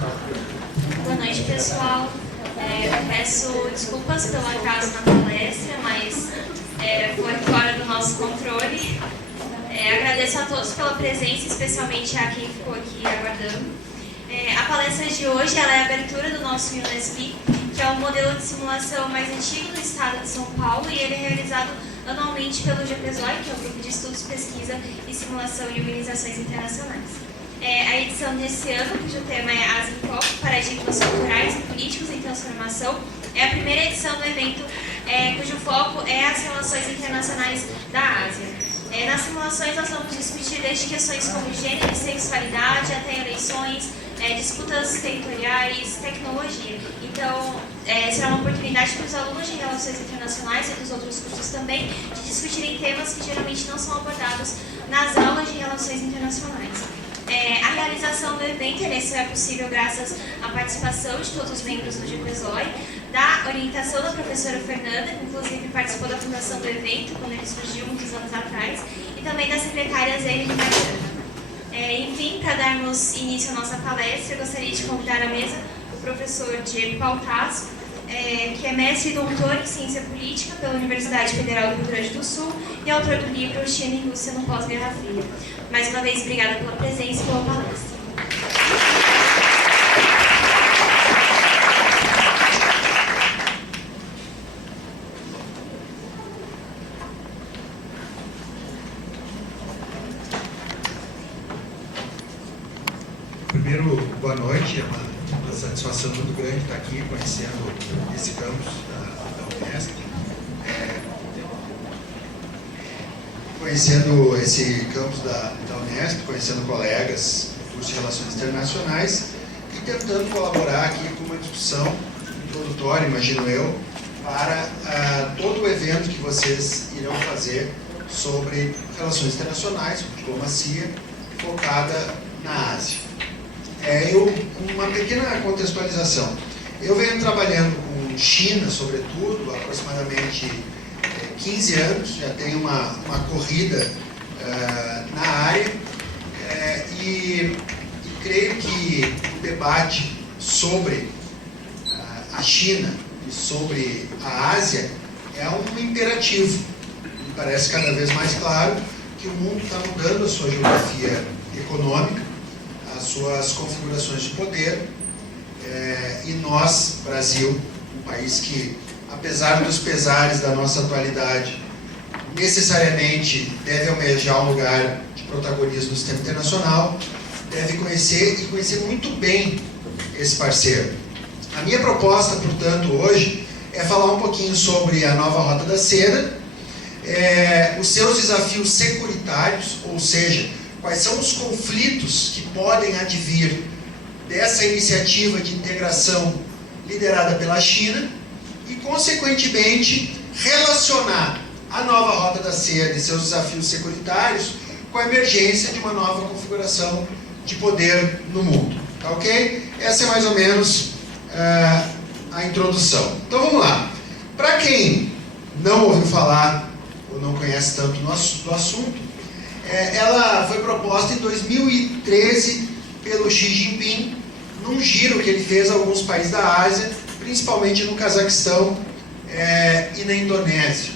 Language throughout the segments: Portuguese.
Boa noite, pessoal. Eu peço desculpas pelo atraso na palestra, mas foi fora do nosso controle. Agradeço a todos pela presença, especialmente a quem ficou aqui aguardando. A palestra de hoje ela é a abertura do nosso UNESP, que é o modelo de simulação mais antigo do estado de São Paulo, e ele é realizado anualmente pelo GPSOI, que é o Grupo de Estudos, Pesquisa e Simulação em Organizações Internacionais. A edição desse ano, cujo tema é Ásia em Foco, Paradigmas Culturais e Políticos em Transformação, é a primeira edição do evento cujo foco é as relações internacionais da Ásia. Nas simulações nós vamos discutir desde questões como gênero e sexualidade até eleições, disputas territoriais, tecnologia. Então, será uma oportunidade para os alunos de Relações Internacionais e dos outros cursos também de discutirem temas que geralmente não são abordados nas aulas de Relações Internacionais. A realização do evento é possível graças à participação de todos os membros do GPSOI, da orientação da professora Fernanda, que inclusive participou da fundação do evento, quando ele surgiu muitos anos atrás, e também da secretária Zélia de Mariana. Enfim, para darmos início à nossa palestra, eu gostaria de convidar à mesa o professor Diego Pautasso, que é mestre e doutor em Ciência Política pela Universidade Federal do Rio Grande do Sul e autor do livro China e Rússia no Pós-Guerra Fria. Mais uma vez, obrigada pela presença e pela palestra. Primeiro, boa noite. É uma satisfação muito grande estar aqui conhecendo esse campus da Unesp. Conhecendo esse campus da Unesp, conhecendo colegas do curso de Relações Internacionais e tentando colaborar aqui com uma discussão introdutória, imagino eu, para todo o evento que vocês irão fazer sobre relações internacionais, diplomacia, focada na Ásia. Uma pequena contextualização. Eu venho trabalhando com China, sobretudo, há aproximadamente 15 anos, já tenho uma corrida na área e creio que o debate sobre a China e sobre a Ásia é um imperativo. Me parece cada vez mais claro que o mundo está mudando a sua geografia econômica, as suas configurações de poder, e nós, Brasil, um país que, apesar dos pesares da nossa atualidade, necessariamente deve almejar um lugar de protagonismo no sistema internacional, deve conhecer e conhecer muito bem esse parceiro. A minha proposta, portanto, hoje é falar um pouquinho sobre a nova Rota da Seda, os seus desafios securitários, ou seja, quais são os conflitos que podem advir dessa iniciativa de integração liderada pela China e, consequentemente, relacionar a nova Rota da Seda e seus desafios securitários com a emergência de uma nova configuração de poder no mundo. Tá ok? Essa é mais ou menos a introdução. Então vamos lá. Para quem não ouviu falar ou não conhece tanto do assunto, ela foi proposta em 2013 pelo Xi Jinping, num giro que ele fez a alguns países da Ásia, principalmente no Cazaquistão e na Indonésia.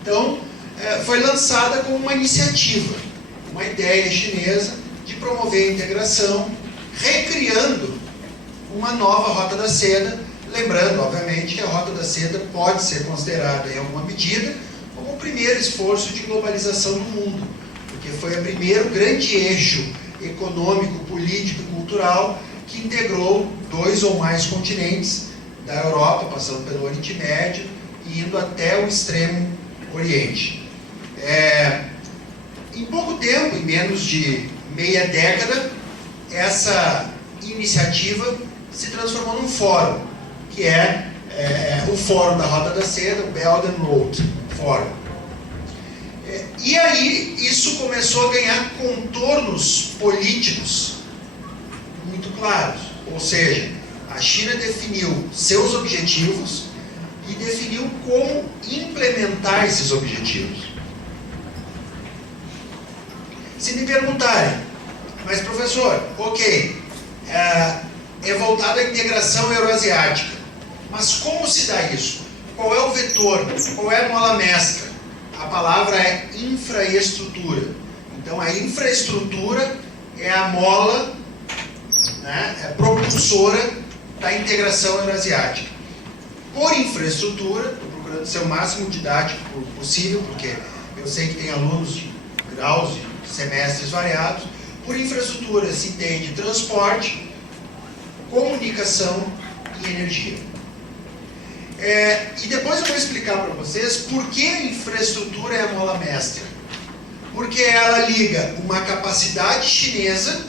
Então, foi lançada como uma iniciativa, uma ideia chinesa de promover a integração, recriando uma nova Rota da Seda, lembrando, obviamente, que a Rota da Seda pode ser considerada, em alguma medida, como o primeiro esforço de globalização do mundo, porque foi o primeiro grande eixo econômico, político e cultural que integrou 2 ou mais continentes, da Europa, passando pelo Oriente Médio e indo até o extremo Oriente. Em pouco tempo, em menos de meia década, essa iniciativa se transformou num fórum, que é o Fórum da Rota da Seda, o Belt and Road Forum. E aí isso começou a ganhar contornos políticos muito claros. Ou seja, a China definiu seus objetivos e definiu como implementar esses objetivos. Se me perguntarem, mas professor, ok, é voltado à integração euroasiática. Mas como se dá isso? Qual é o vetor? Qual é a mola mestra? A palavra é infraestrutura. Então a infraestrutura é a mola, né, é propulsora da integração euroasiática. Por infraestrutura, estou procurando ser o máximo didático possível, porque eu sei que tem alunos de graus e semestres variados. Por infraestrutura se entende transporte, comunicação e energia. E depois eu vou explicar para vocês por que a infraestrutura é a mola mestra. Porque ela liga uma capacidade chinesa,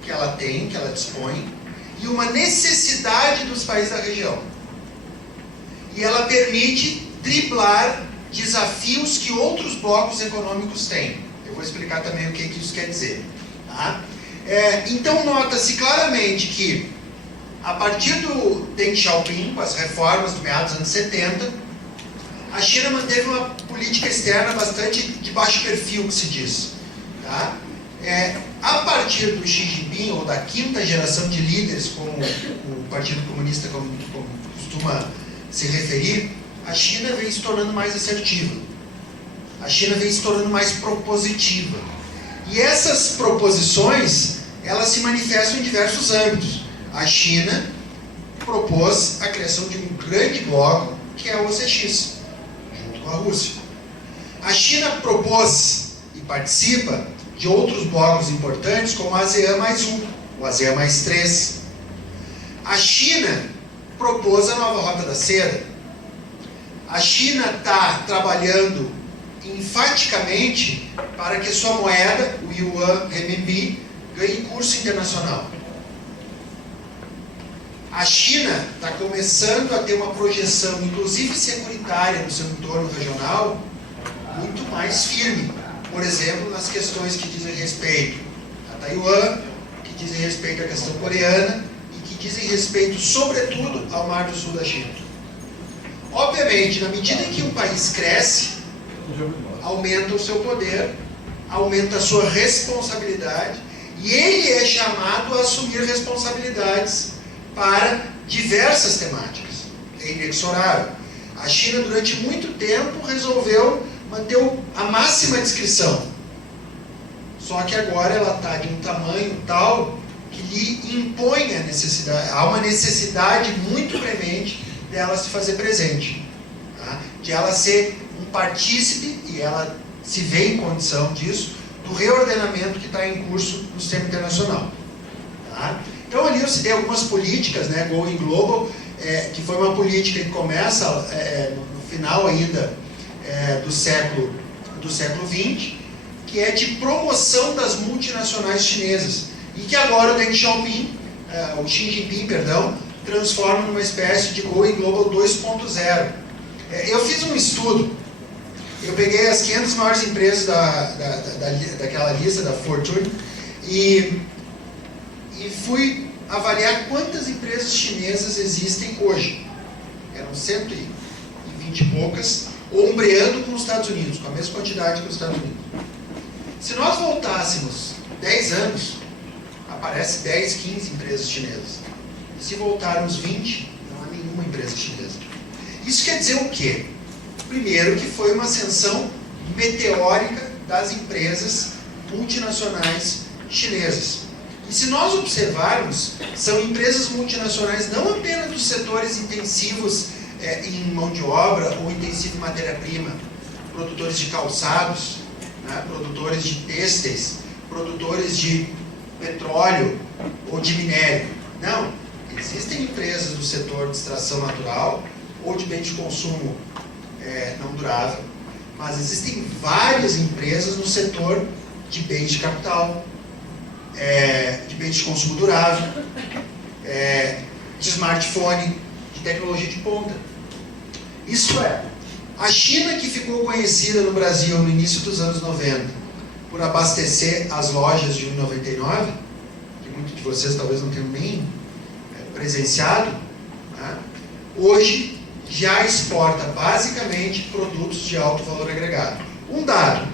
que ela tem, que ela dispõe, e uma necessidade dos países da região. E ela permite driblar desafios que outros blocos econômicos têm. Eu vou explicar também o que isso quer dizer. Tá? Então nota-se claramente que a partir do Deng Xiaoping, com as reformas do meados dos anos 70, a China manteve uma política externa bastante de baixo perfil, que se diz. Tá? A partir do Xi Jinping, ou da quinta geração de líderes, como o Partido Comunista como costuma se referir, a China vem se tornando mais assertiva. A China vem se tornando mais propositiva. E essas proposições, elas se manifestam em diversos âmbitos. A China propôs a criação de um grande bloco, que é o OCX, junto com a Rússia. A China propôs e participa de outros blocos importantes, como a ASEAN+, o ASEAN+, 3. A China propôs a nova Rota da Seda. A China está trabalhando enfaticamente para que sua moeda, o yuan renminbi, ganhe curso internacional. A China está começando a ter uma projeção, inclusive securitária, no seu entorno regional, muito mais firme. Por exemplo, nas questões que dizem respeito a Taiwan, que dizem respeito à questão coreana e que dizem respeito, sobretudo, ao Mar do Sul da China. Obviamente, na medida em que um país cresce, aumenta o seu poder, aumenta a sua responsabilidade, e ele é chamado a assumir responsabilidades para diversas temáticas. É inexorável. A China, durante muito tempo, resolveu manter a máxima discrição. Só que agora ela está de um tamanho tal que lhe impõe a necessidade. Há uma necessidade muito premente dela se fazer presente. Tá? De ela ser um partícipe, e ela se vê em condição disso, do reordenamento que está em curso no sistema internacional. Tá? Então ali eu citei algumas políticas, né, Going Global, que foi uma política que começa no final ainda do século XX, que é de promoção das multinacionais chinesas, e que agora o Deng Xiaoping, o Xi Jinping, perdão, transforma numa espécie de Going Global 2.0. Eu fiz um estudo, eu peguei as 500 maiores empresas daquela lista da Fortune e fui avaliar quantas empresas chinesas existem hoje. Eram 120 e poucas, ombreando com os Estados Unidos, com a mesma quantidade que os Estados Unidos. Se nós voltássemos 10 anos, aparece 10, 15 empresas chinesas. E se voltarmos 20, não há nenhuma empresa chinesa. Isso quer dizer o quê? Primeiro, que foi uma ascensão meteórica das empresas multinacionais chinesas. E se nós observarmos, são empresas multinacionais não apenas dos setores intensivos em mão de obra ou intensivo em matéria-prima, produtores de calçados, né, produtores de têxteis, produtores de petróleo ou de minério. Não, existem empresas do setor de extração natural ou de bem de consumo não durável, mas existem várias empresas no setor de bens de capital, de bens de consumo durável, de smartphone, de tecnologia de ponta. Isso a China, que ficou conhecida no Brasil no início dos anos 90 por abastecer as lojas de 1,99, que muitos de vocês talvez não tenham nem presenciado, né? Hoje já exporta basicamente produtos de alto valor agregado. Um dado: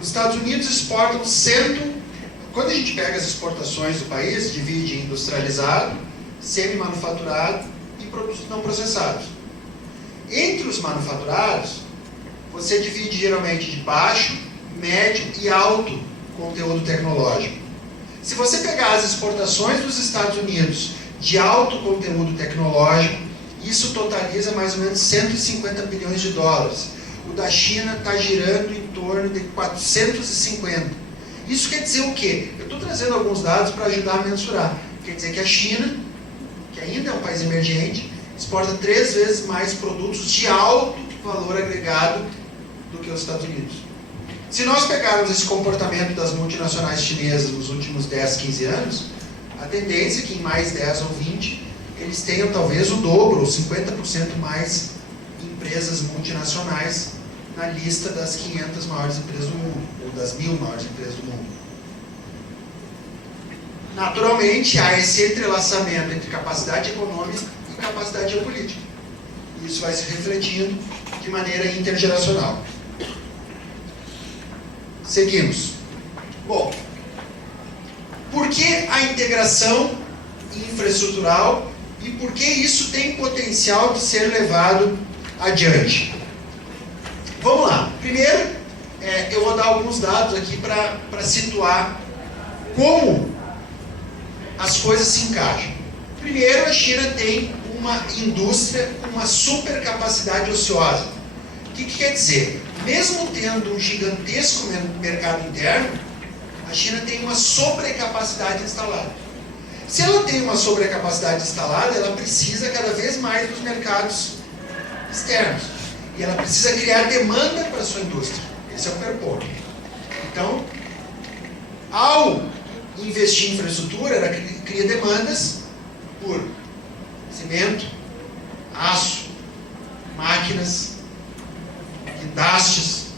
os Estados Unidos exportam quando a gente pega as exportações do país, divide em industrializado, semi-manufaturado e produtos não processados. Entre os manufaturados, você divide geralmente de baixo, médio e alto conteúdo tecnológico. Se você pegar as exportações dos Estados Unidos de alto conteúdo tecnológico, isso totaliza mais ou menos 150 bilhões de dólares. O da China está girando em torno de 450. Isso quer dizer o quê? Eu estou trazendo alguns dados para ajudar a mensurar. Quer dizer que a China, que ainda é um país emergente, exporta 3 vezes mais produtos de alto valor agregado do que os Estados Unidos. Se nós pegarmos esse comportamento das multinacionais chinesas nos últimos 10, 15 anos, a tendência é que em mais 10 ou 20, eles tenham talvez o dobro, ou 50% mais empresas multinacionais na lista das 500 maiores empresas do mundo, ou das 1000 maiores empresas do mundo. Naturalmente, há esse entrelaçamento entre capacidade econômica e capacidade geopolítica. Isso vai se refletindo de maneira intergeracional. Seguimos. Bom, por que a integração infraestrutural e por que isso tem potencial de ser levado adiante? Vamos lá. Primeiro, eu vou dar alguns dados aqui para situar como as coisas se encaixam. Primeiro, a China tem uma indústria com uma supercapacidade ociosa. O que quer dizer? Mesmo tendo um gigantesco mercado interno, a China tem uma sobrecapacidade instalada. Se ela tem uma sobrecapacidade instalada, ela precisa cada vez mais dos mercados externos. E ela precisa criar demanda para a sua indústria. Esse é o primeiro ponto. Então, ao investir em infraestrutura, ela cria demandas por cimento, aço, máquinas, guindastes,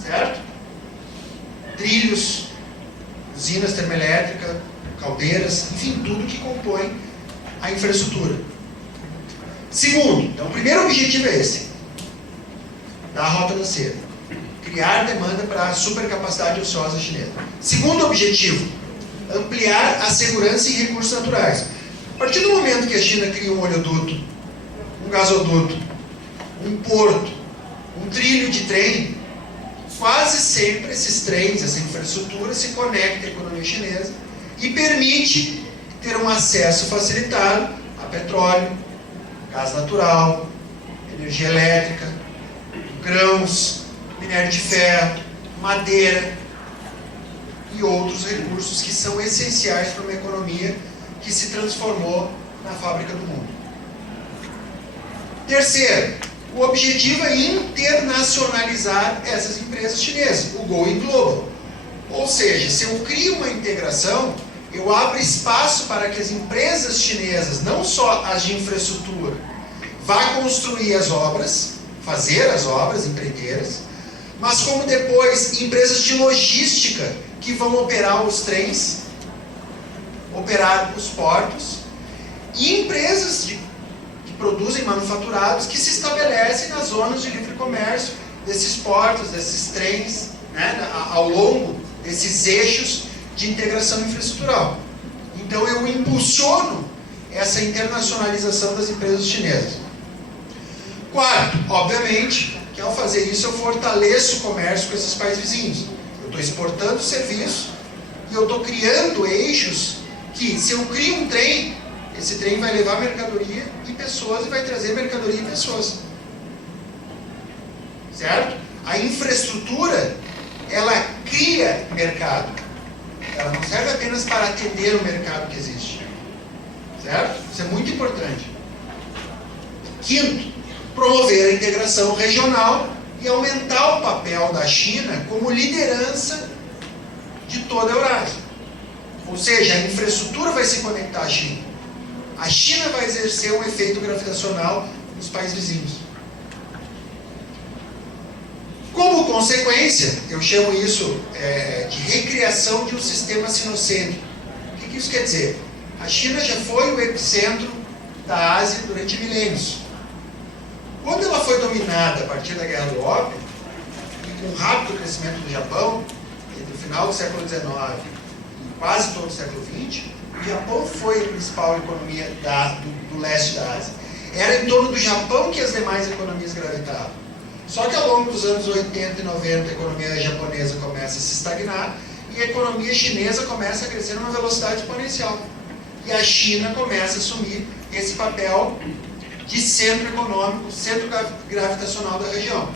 certo? Trilhos, usinas termoelétricas, caldeiras, enfim, tudo que compõe a infraestrutura. Segundo, então o primeiro objetivo é esse, da rota da seda, criar demanda para a supercapacidade ociosa chinesa. Segundo objetivo, ampliar a segurança em recursos naturais. A partir do momento que a China cria um oleoduto, um gasoduto, um porto, um trilho de trem, quase sempre esses trens, essa infraestrutura se conecta à economia chinesa e permite ter um acesso facilitado a petróleo, gás natural, energia elétrica, grãos, minério de ferro, madeira e outros recursos que são essenciais para uma economia que se transformou na fábrica do mundo. Terceiro, o objetivo é internacionalizar essas empresas chinesas, o Going Global. Ou seja, se eu crio uma integração, eu abro espaço para que as empresas chinesas, não só as de infraestrutura, vá construir as obras, fazer as obras empreiteiras, mas como depois empresas de logística que vão operar os trens, operar os portos, e empresas que produzem manufaturados que se estabelecem nas zonas de livre comércio desses portos, desses trens, né, ao longo desses eixos de integração infraestrutural. Então eu impulsiono essa internacionalização das empresas chinesas. Quarto, obviamente, que ao fazer isso eu fortaleço o comércio com esses países vizinhos. Eu estou exportando serviço e eu estou criando eixos que, se eu crio um trem, esse trem vai levar mercadoria e pessoas e vai trazer mercadoria e pessoas. Certo? A infraestrutura, ela cria mercado. Ela não serve apenas para atender o mercado que existe. Certo? Isso é muito importante. Quinto, promover a integração regional e aumentar o papel da China como liderança de toda a Eurásia. Ou seja, a infraestrutura vai se conectar à China. A China vai exercer um efeito gravitacional nos países vizinhos. Como consequência, eu chamo isso de recriação de um sistema sinocêntrico. O que isso quer dizer? A China já foi o epicentro da Ásia durante milênios. Quando ela foi dominada a partir da Guerra do Ópio, e com o rápido crescimento do Japão, entre o final do século XIX quase todo o século XX, o Japão foi a principal economia do leste da Ásia. Era em torno do Japão que as demais economias gravitavam. Só que ao longo dos anos 80 e 90, a economia japonesa começa a se estagnar e a economia chinesa começa a crescer numa velocidade exponencial. E a China começa a assumir esse papel de centro econômico, centro gravitacional da região.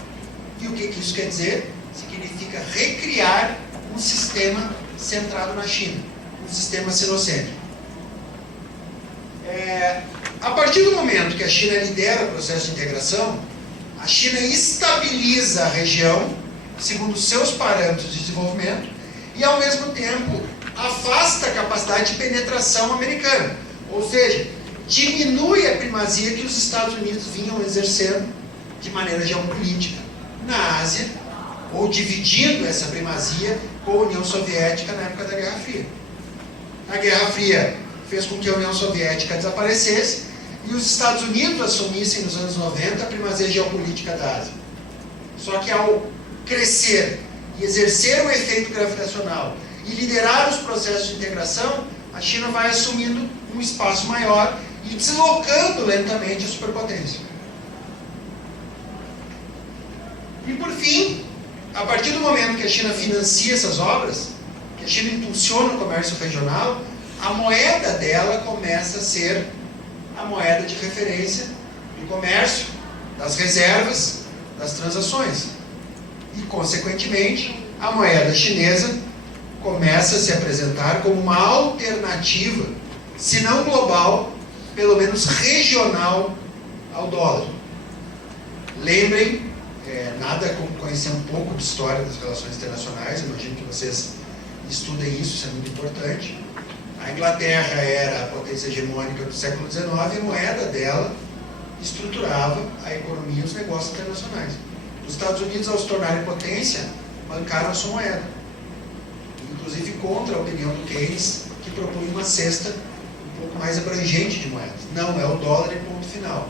E o que isso quer dizer? Significa recriar um sistema centrado na China, um sistema sinocêntrico. A partir do momento que a China lidera o processo de integração, a China estabiliza a região segundo seus parâmetros de desenvolvimento e, ao mesmo tempo, afasta a capacidade de penetração americana. Ou seja, diminui a primazia que os Estados Unidos vinham exercendo de maneira geopolítica na Ásia, ou dividindo essa primazia com a União Soviética na época da Guerra Fria. A Guerra Fria fez com que a União Soviética desaparecesse e os Estados Unidos assumissem nos anos 90 a primazia geopolítica da Ásia. Só que ao crescer e exercer o efeito gravitacional e liderar os processos de integração, a China vai assumindo um espaço maior e deslocando lentamente a superpotência. E por fim, a partir do momento que a China financia essas obras, que a China impulsiona o comércio regional, a moeda dela começa a ser a moeda de referência do comércio, das reservas, das transações. E, consequentemente, a moeda chinesa começa a se apresentar como uma alternativa, se não global, pelo menos regional, ao dólar. Lembrem, nada como conhecer um pouco de história das relações internacionais, imagino que vocês estudem isso é muito importante. A Inglaterra era a potência hegemônica do século XIX e a moeda dela estruturava a economia e os negócios internacionais. Os Estados Unidos, ao se tornarem potência, bancaram a sua moeda. Inclusive contra a opinião do Keynes, que propunha uma cesta um pouco mais abrangente de moedas. Não, é o dólar e ponto final.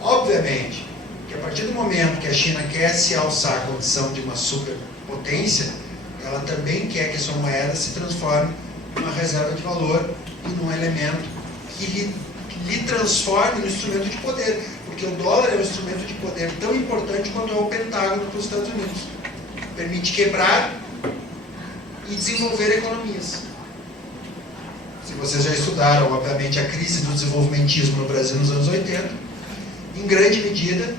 Obviamente, que a partir do momento que a China quer se alçar à condição de uma superpotência, ela também quer que a sua moeda se transforme numa reserva de valor e num elemento que lhe transforme no instrumento de poder, porque o dólar é um instrumento de poder tão importante quanto é o Pentágono para os Estados Unidos. Permite quebrar e desenvolver economias. Se vocês já estudaram, obviamente, a crise do desenvolvimentismo no Brasil nos anos 80, em grande medida,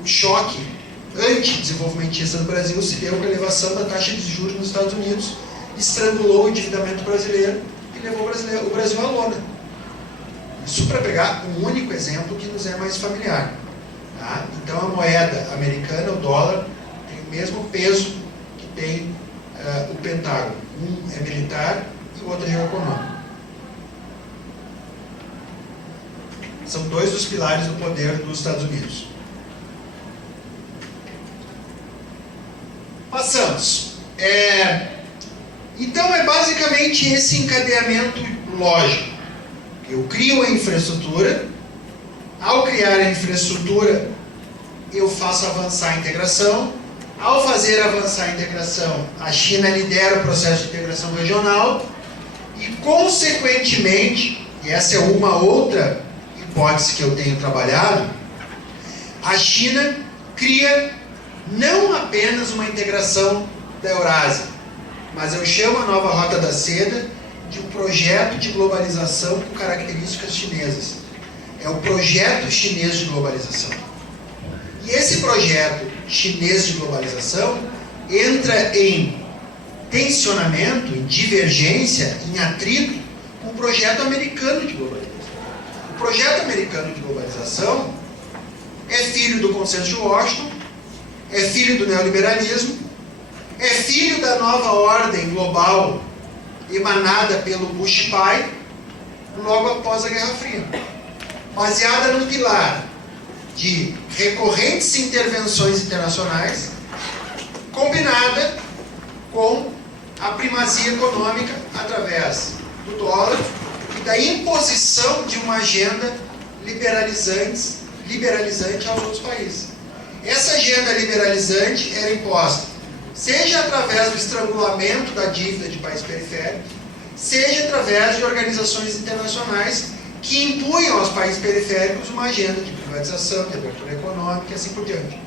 o choque anti-desenvolvimentista no Brasil se deu com a elevação da taxa de juros nos Estados Unidos, estrangulou o endividamento brasileiro e levou o Brasil à lona. Isso para pegar um único exemplo que nos é mais familiar. Tá? Então a moeda americana, o dólar, tem o mesmo peso que tem o Pentágono. Um é militar e o outro é geoeconômico. São dois dos pilares do poder dos Estados Unidos. Passamos. Então é basicamente esse encadeamento lógico. Eu crio a infraestrutura, ao criar a infraestrutura, eu faço avançar a integração, ao fazer avançar a integração, a China lidera o processo de integração regional e, consequentemente, e essa é uma outra hipótese que eu tenho trabalhado, a China cria não apenas uma integração da Eurásia, mas eu chamo a nova Rota da Seda de um projeto de globalização com características chinesas. É o projeto chinês de globalização. E esse projeto chinês de globalização entra em tensionamento, em divergência, em atrito com o projeto americano de globalização. O projeto americano de globalização é filho do Consenso de Washington, é filho do neoliberalismo, é filho da nova ordem global emanada pelo Bush pai logo após a Guerra Fria, baseada no pilar de recorrentes intervenções internacionais, combinada com a primazia econômica através do dólar e da imposição de uma agenda liberalizante aos outros países. Essa agenda liberalizante era imposta seja através do estrangulamento da dívida de países periféricos, seja através de organizações internacionais que impunham aos países periféricos uma agenda de privatização, de abertura econômica e assim por diante.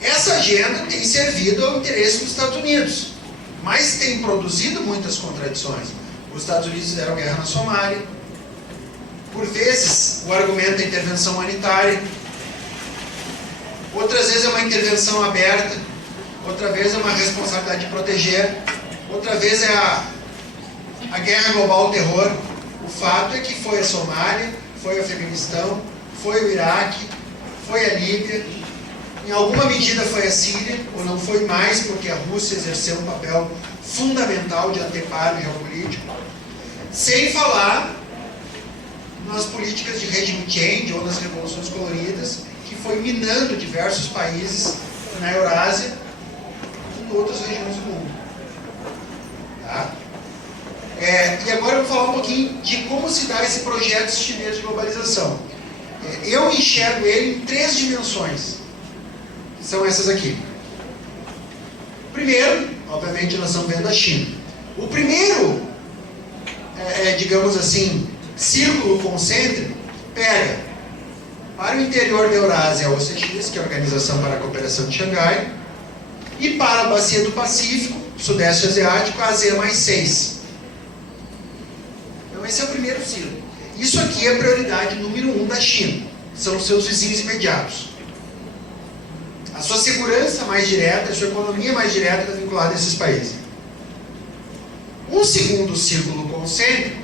Essa agenda tem servido ao interesse dos Estados Unidos, mas tem produzido muitas contradições. Os Estados Unidos fizeram guerra na Somália. Por vezes, o argumento é intervenção humanitária. Outras vezes é uma intervenção aberta. Outra vez é uma responsabilidade de proteger. Outra vez é a guerra global ao terror. O fato é que foi a Somália, foi o Afeganistão, foi o Iraque, foi a Líbia. Em alguma medida foi a Síria, ou não foi mais, porque a Rússia exerceu um papel fundamental de anteparo geopolítico. Sem falar nas políticas de regime change ou nas revoluções coloridas, que foi minando diversos países na Eurásia e em outras regiões do mundo. Tá? E agora eu vou falar um pouquinho de como se dá esse projeto chinês de globalização. Eu enxergo ele em 3 dimensões, que são essas aqui. Primeiro, obviamente nós estamos vendo a China. O primeiro, digamos assim, círculo concêntrico, pega para o interior da Eurásia a OCX, que é a Organização para a Cooperação de Xangai, e para a Bacia do Pacífico, Sudeste Asiático, a ASEAN+6. Então esse é o primeiro círculo. Isso aqui é a prioridade número 1 da China. São os seus vizinhos imediatos. A sua segurança mais direta, a sua economia mais direta está vinculada a esses países. Um segundo círculo concêntrico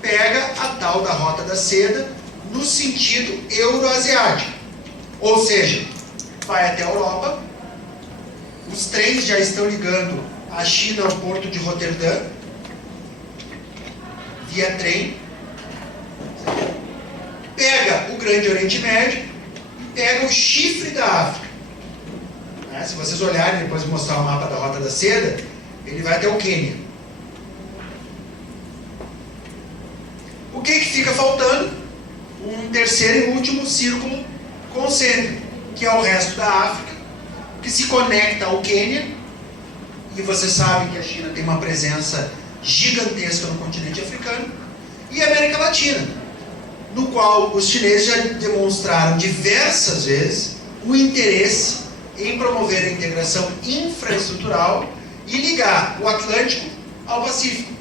pega a tal da Rota da Seda no sentido euroasiático. Ou seja, vai até a Europa, os trens já estão ligando a China ao porto de Roterdã, via trem, pega o Grande Oriente Médio e pega o chifre da África. Se vocês olharem, depois vou mostrar o mapa da Rota da Seda, ele vai até o Quênia. O que fica faltando? Um terceiro e último círculo concêntrico, que é o resto da África, que se conecta ao Quênia, e vocês sabem que a China tem uma presença gigantesca no continente africano, e a América Latina, no qual os chineses já demonstraram diversas vezes o interesse em promover a integração infraestrutural e ligar o Atlântico ao Pacífico.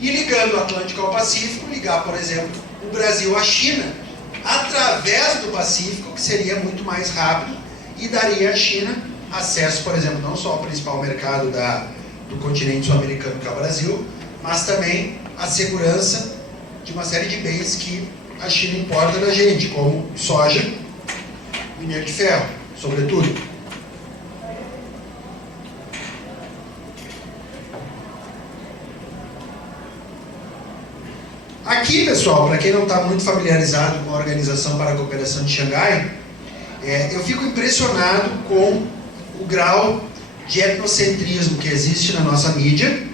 E ligando o Atlântico ao Pacífico, ligar, por exemplo, o Brasil à China, através do Pacífico, que seria muito mais rápido e daria à China acesso, por exemplo, não só ao principal mercado do continente sul-americano, que é o Brasil, mas também a segurança de uma série de bens que a China importa da gente, como soja, minério de ferro, sobretudo. Aqui, pessoal, para quem não está muito familiarizado com a Organização para a Cooperação de Xangai, eu fico impressionado com o grau de etnocentrismo que existe na nossa mídia,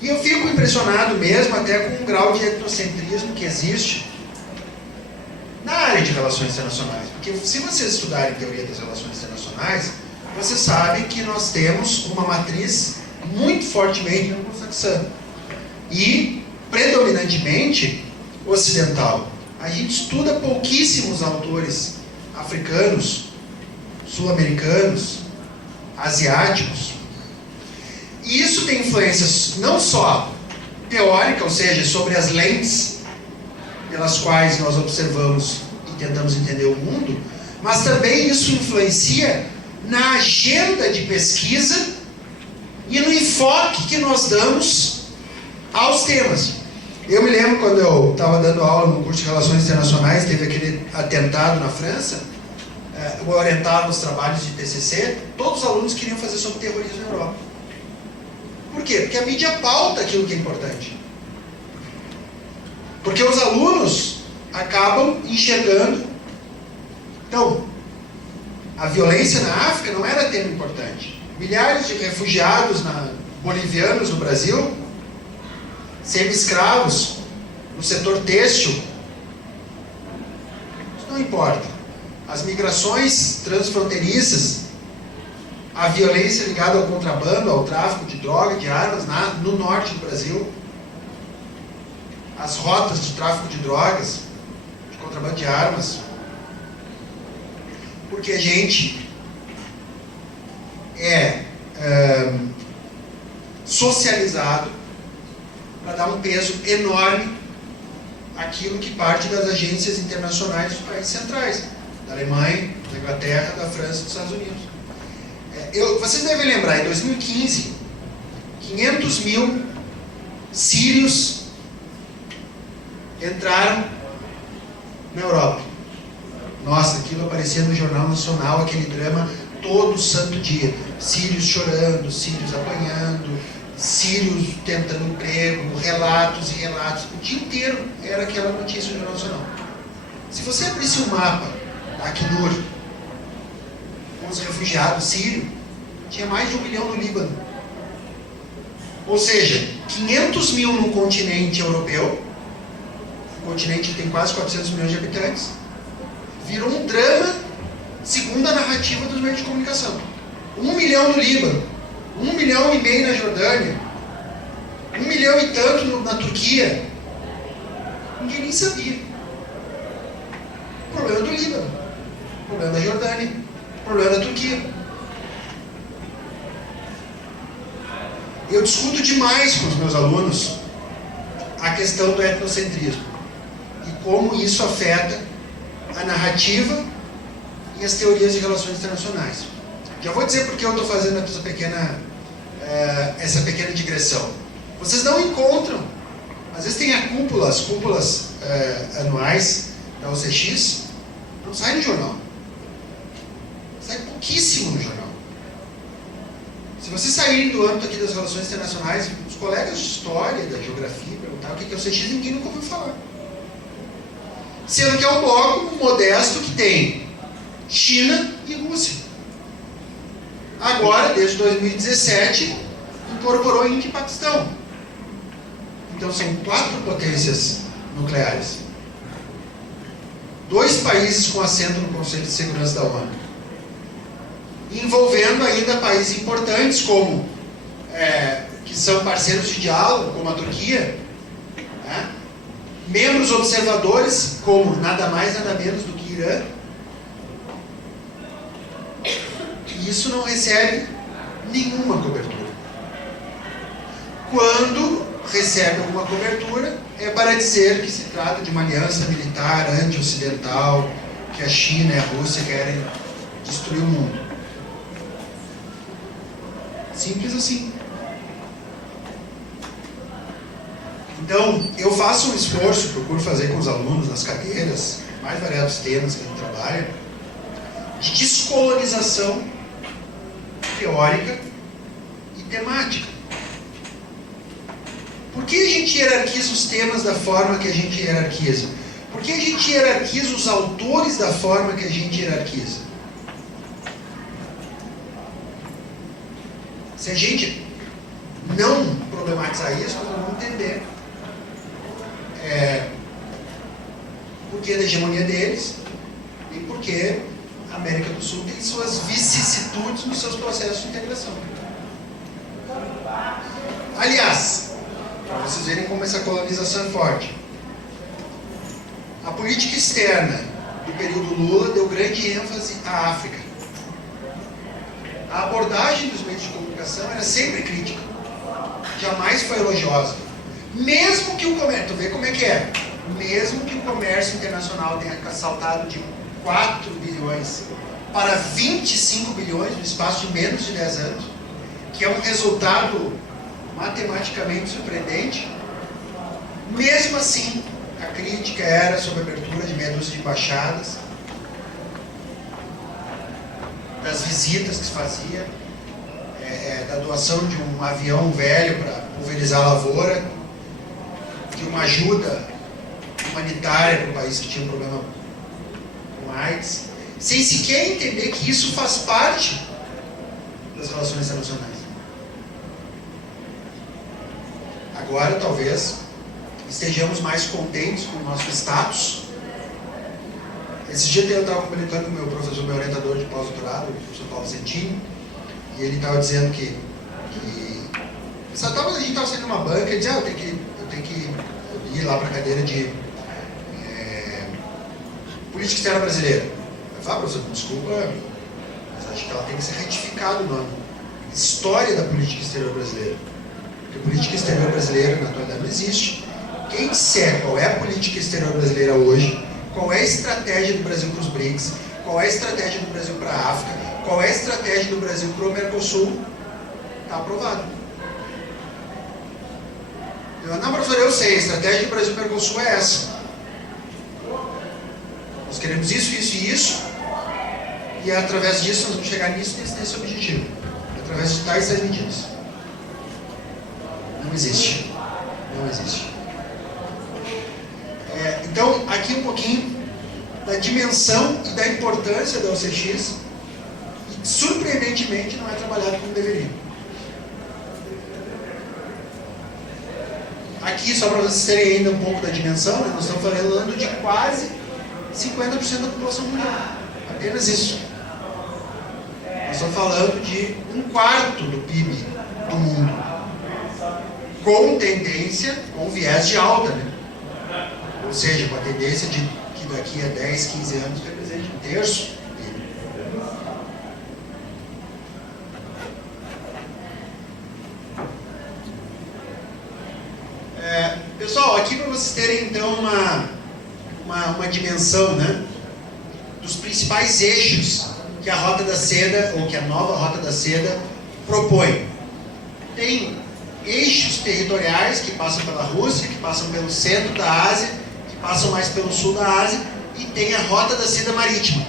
e eu fico impressionado mesmo até com o grau de etnocentrismo que existe na área de relações internacionais. Porque se vocês estudarem teoria das relações internacionais, vocês sabem que nós temos uma matriz muito fortemente anglo-saxã e predominantemente ocidental. A gente estuda pouquíssimos autores africanos, sul-americanos, asiáticos. E isso tem influências não só teórica, ou seja, sobre as lentes pelas quais nós observamos e tentamos entender o mundo, mas também isso influencia na agenda de pesquisa e no enfoque que nós damos aos temas. Eu me lembro quando eu estava dando aula no curso de Relações Internacionais, teve aquele atentado na França, eu orientava os trabalhos de TCC, todos os alunos queriam fazer sobre terrorismo na Europa. Por quê? Porque a mídia pauta aquilo que é importante. Porque os alunos acabam enxergando. Então, a violência na África não era tema importante. Milhares de refugiados bolivianos no Brasil, semi-escravos, no setor têxtil, isso não importa. As migrações transfronteiriças a violência ligada ao contrabando, ao tráfico de droga, de armas no norte do Brasil, as rotas de tráfico de drogas, de contrabando de armas, porque a gente é socializado para dar um peso enorme àquilo que parte das agências internacionais dos países centrais, da Alemanha, da Inglaterra, da França e dos Estados Unidos. Vocês devem lembrar, em 2015, 500 mil sírios entraram na Europa. Nossa, aquilo aparecia no Jornal Nacional, aquele drama todo santo dia. Sírios chorando, sírios apanhando, sírios tentando emprego, relatos e relatos. O dia inteiro era aquela notícia no Jornal Nacional. Se você abrisse um mapa da Acnur com os refugiados sírios, tinha mais de 1 milhão no Líbano. Ou seja, 500 mil no continente europeu, um continente que tem quase 400 milhões de habitantes, virou um drama segundo a narrativa dos meios de comunicação. 1 milhão no Líbano, 1,5 milhão na Jordânia, 1 milhão e tanto na Turquia. Ninguém nem sabia. O problema do Líbano, o problema da Jordânia, o problema da Turquia. Eu discuto demais com os meus alunos a questão do etnocentrismo e como isso afeta a narrativa e as teorias de relações internacionais. Já vou dizer por que eu estou fazendo essa pequena digressão. Vocês não encontram, às vezes tem as cúpulas anuais da OCX, não sai no jornal. Sai pouquíssimo no jornal. Se vocês saírem do âmbito aqui das relações internacionais, os colegas de história, da geografia, perguntar o que é o CX, ninguém nunca ouviu falar. Sendo que é um bloco modesto que tem China e Rússia. Agora, desde 2017, incorporou Índia e Paquistão. Então são 4 potências nucleares. 2 países com assento no Conselho de Segurança da ONU. Envolvendo ainda países importantes como que são parceiros de diálogo, como a Turquia, né? Membros observadores, como nada mais, nada menos do que Irã. E isso não recebe nenhuma cobertura. Quando recebe alguma cobertura, é para dizer que se trata de uma aliança militar anti-ocidental, que a China e a Rússia querem destruir o mundo. Simples assim. Então, eu faço um esforço, procuro fazer com os alunos nas cadeiras, mais variados temas que a gente trabalha, de descolonização teórica e temática. Por que a gente hierarquiza os temas da forma que a gente hierarquiza? Por que a gente hierarquiza os autores da forma que a gente hierarquiza? Se a gente não problematizar isso, nós vamos entender por que da hegemonia deles e por que a América do Sul tem suas vicissitudes nos seus processos de integração. Aliás, para vocês verem como essa colonização é forte, a política externa do período Lula deu grande ênfase à África. A abordagem dos meios de comunicação era sempre crítica, jamais foi elogiosa. Mesmo que o comércio, tu vê como é que é, mesmo que o comércio internacional tenha saltado de 4 bilhões para 25 bilhões no espaço de menos de 10 anos, que é um resultado matematicamente surpreendente, mesmo assim, a crítica era sobre a abertura de meia dúzia de embaixadas, das visitas que se fazia, da doação de um avião velho para pulverizar a lavoura, de uma ajuda humanitária para o país que tinha um problema com AIDS, sem sequer entender que isso faz parte das relações internacionais. Agora, talvez, estejamos mais contentes com o nosso status. Esse dia eu estava comunicando com o meu professor, meu orientador de pós-doutorado, o professor Paulo Sentini, E ele estava dizendo que a gente estava saindo numa banca e dizia, eu tenho que ir lá para a cadeira de política externa brasileira. Eu falei, professor, desculpa, mas acho que ela tem que ser retificada o nome. História da política exterior brasileira. Porque a política exterior brasileira na atualidade não existe. Quem disser qual é a política exterior brasileira hoje, qual é a estratégia do Brasil para os BRICS, qual é a estratégia do Brasil para a África, qual é a estratégia do Brasil para o Mercosul, está aprovado. Não, professor, eu sei, a estratégia do Brasil para o Mercosul é essa. Nós queremos isso, isso e isso, e através disso nós vamos chegar nisso, nesse objetivo. Através de tais medidas. Não existe. Não existe. Então, aqui um pouquinho da dimensão e da importância da OCX, que surpreendentemente não é trabalhado como deveria. Aqui, só para vocês terem ainda um pouco da dimensão, nós estamos falando de quase 50% da população mundial. Apenas isso. Nós estamos falando de 1/4 do PIB do mundo. Com tendência, com viés de alta, né? Ou seja, com a tendência de que daqui a 10, 15 anos represente 1/3 do PIB. Pessoal, aqui para vocês terem então uma dimensão, né, dos principais eixos que a Rota da Seda, ou que a nova Rota da Seda propõe. Tem eixos territoriais que passam pela Rússia, que passam pelo centro da Ásia, que passam mais pelo sul da Ásia, e tem a Rota da Seda Marítima,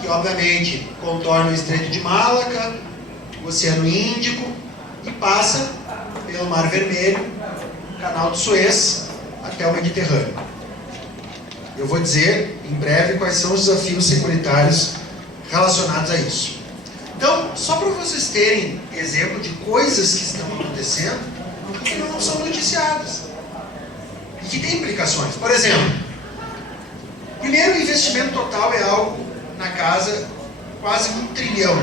que obviamente contorna o Estreito de Malaca, o Oceano Índico, e passa pelo Mar Vermelho, Canal de Suez, até o Mediterrâneo. Eu vou dizer em breve quais são os desafios securitários relacionados a isso. Então, só para vocês terem exemplo de coisas que estão acontecendo e que não são noticiadas e que têm implicações. Por exemplo, primeiro, o investimento total é algo na casa quase $1 trilhão.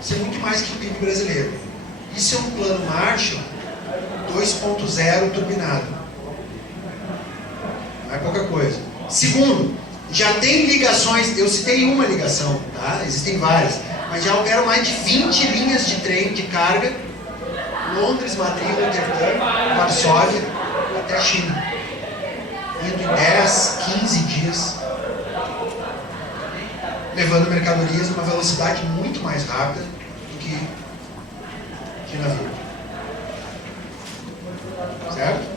Isso é muito mais que o PIB brasileiro. Isso é um plano Marshall 2.0 turbinado. Não é pouca coisa. Segundo, já tem ligações, eu citei uma ligação, tá? Existem várias, mas já operam mais de 20 linhas de trem de carga, Londres, Madrid, Rotterdam, Varsóvia, até a China. Indo em 10, 15 dias, levando mercadorias numa velocidade muito mais rápida do que de navio. Certo?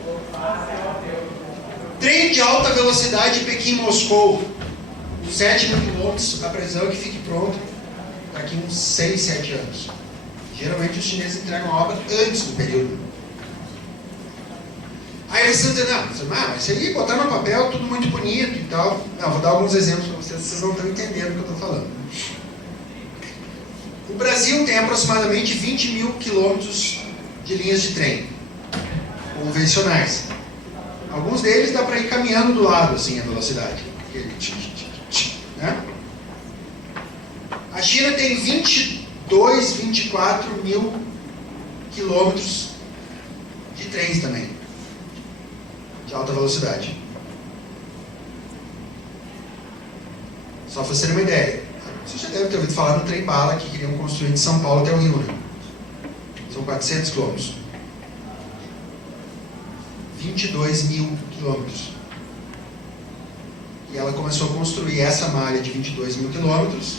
Trem de alta velocidade Pequim-Moscou, 7.000 quilômetros, a previsão é que fique pronto daqui uns 6, 7 anos. Geralmente os chineses entregam a obra antes do período. Aí eles estão dizendo, mas isso aí, botar no papel, tudo muito bonito e tal. Não, vou dar alguns exemplos para vocês não estão entendendo o que eu estou falando. O Brasil tem aproximadamente 20.000 quilômetros de linhas de trem convencionais. Alguns deles dá para ir caminhando do lado, assim, a velocidade. Né? A China tem 22, 24 mil quilômetros de trens também, de alta velocidade. Só para você ter uma ideia. Você já deve ter ouvido falar no trem-bala que queriam construir de São Paulo até o Rio, né? São 400 quilômetros. 22 mil quilômetros. E ela começou a construir essa malha de 22 mil quilômetros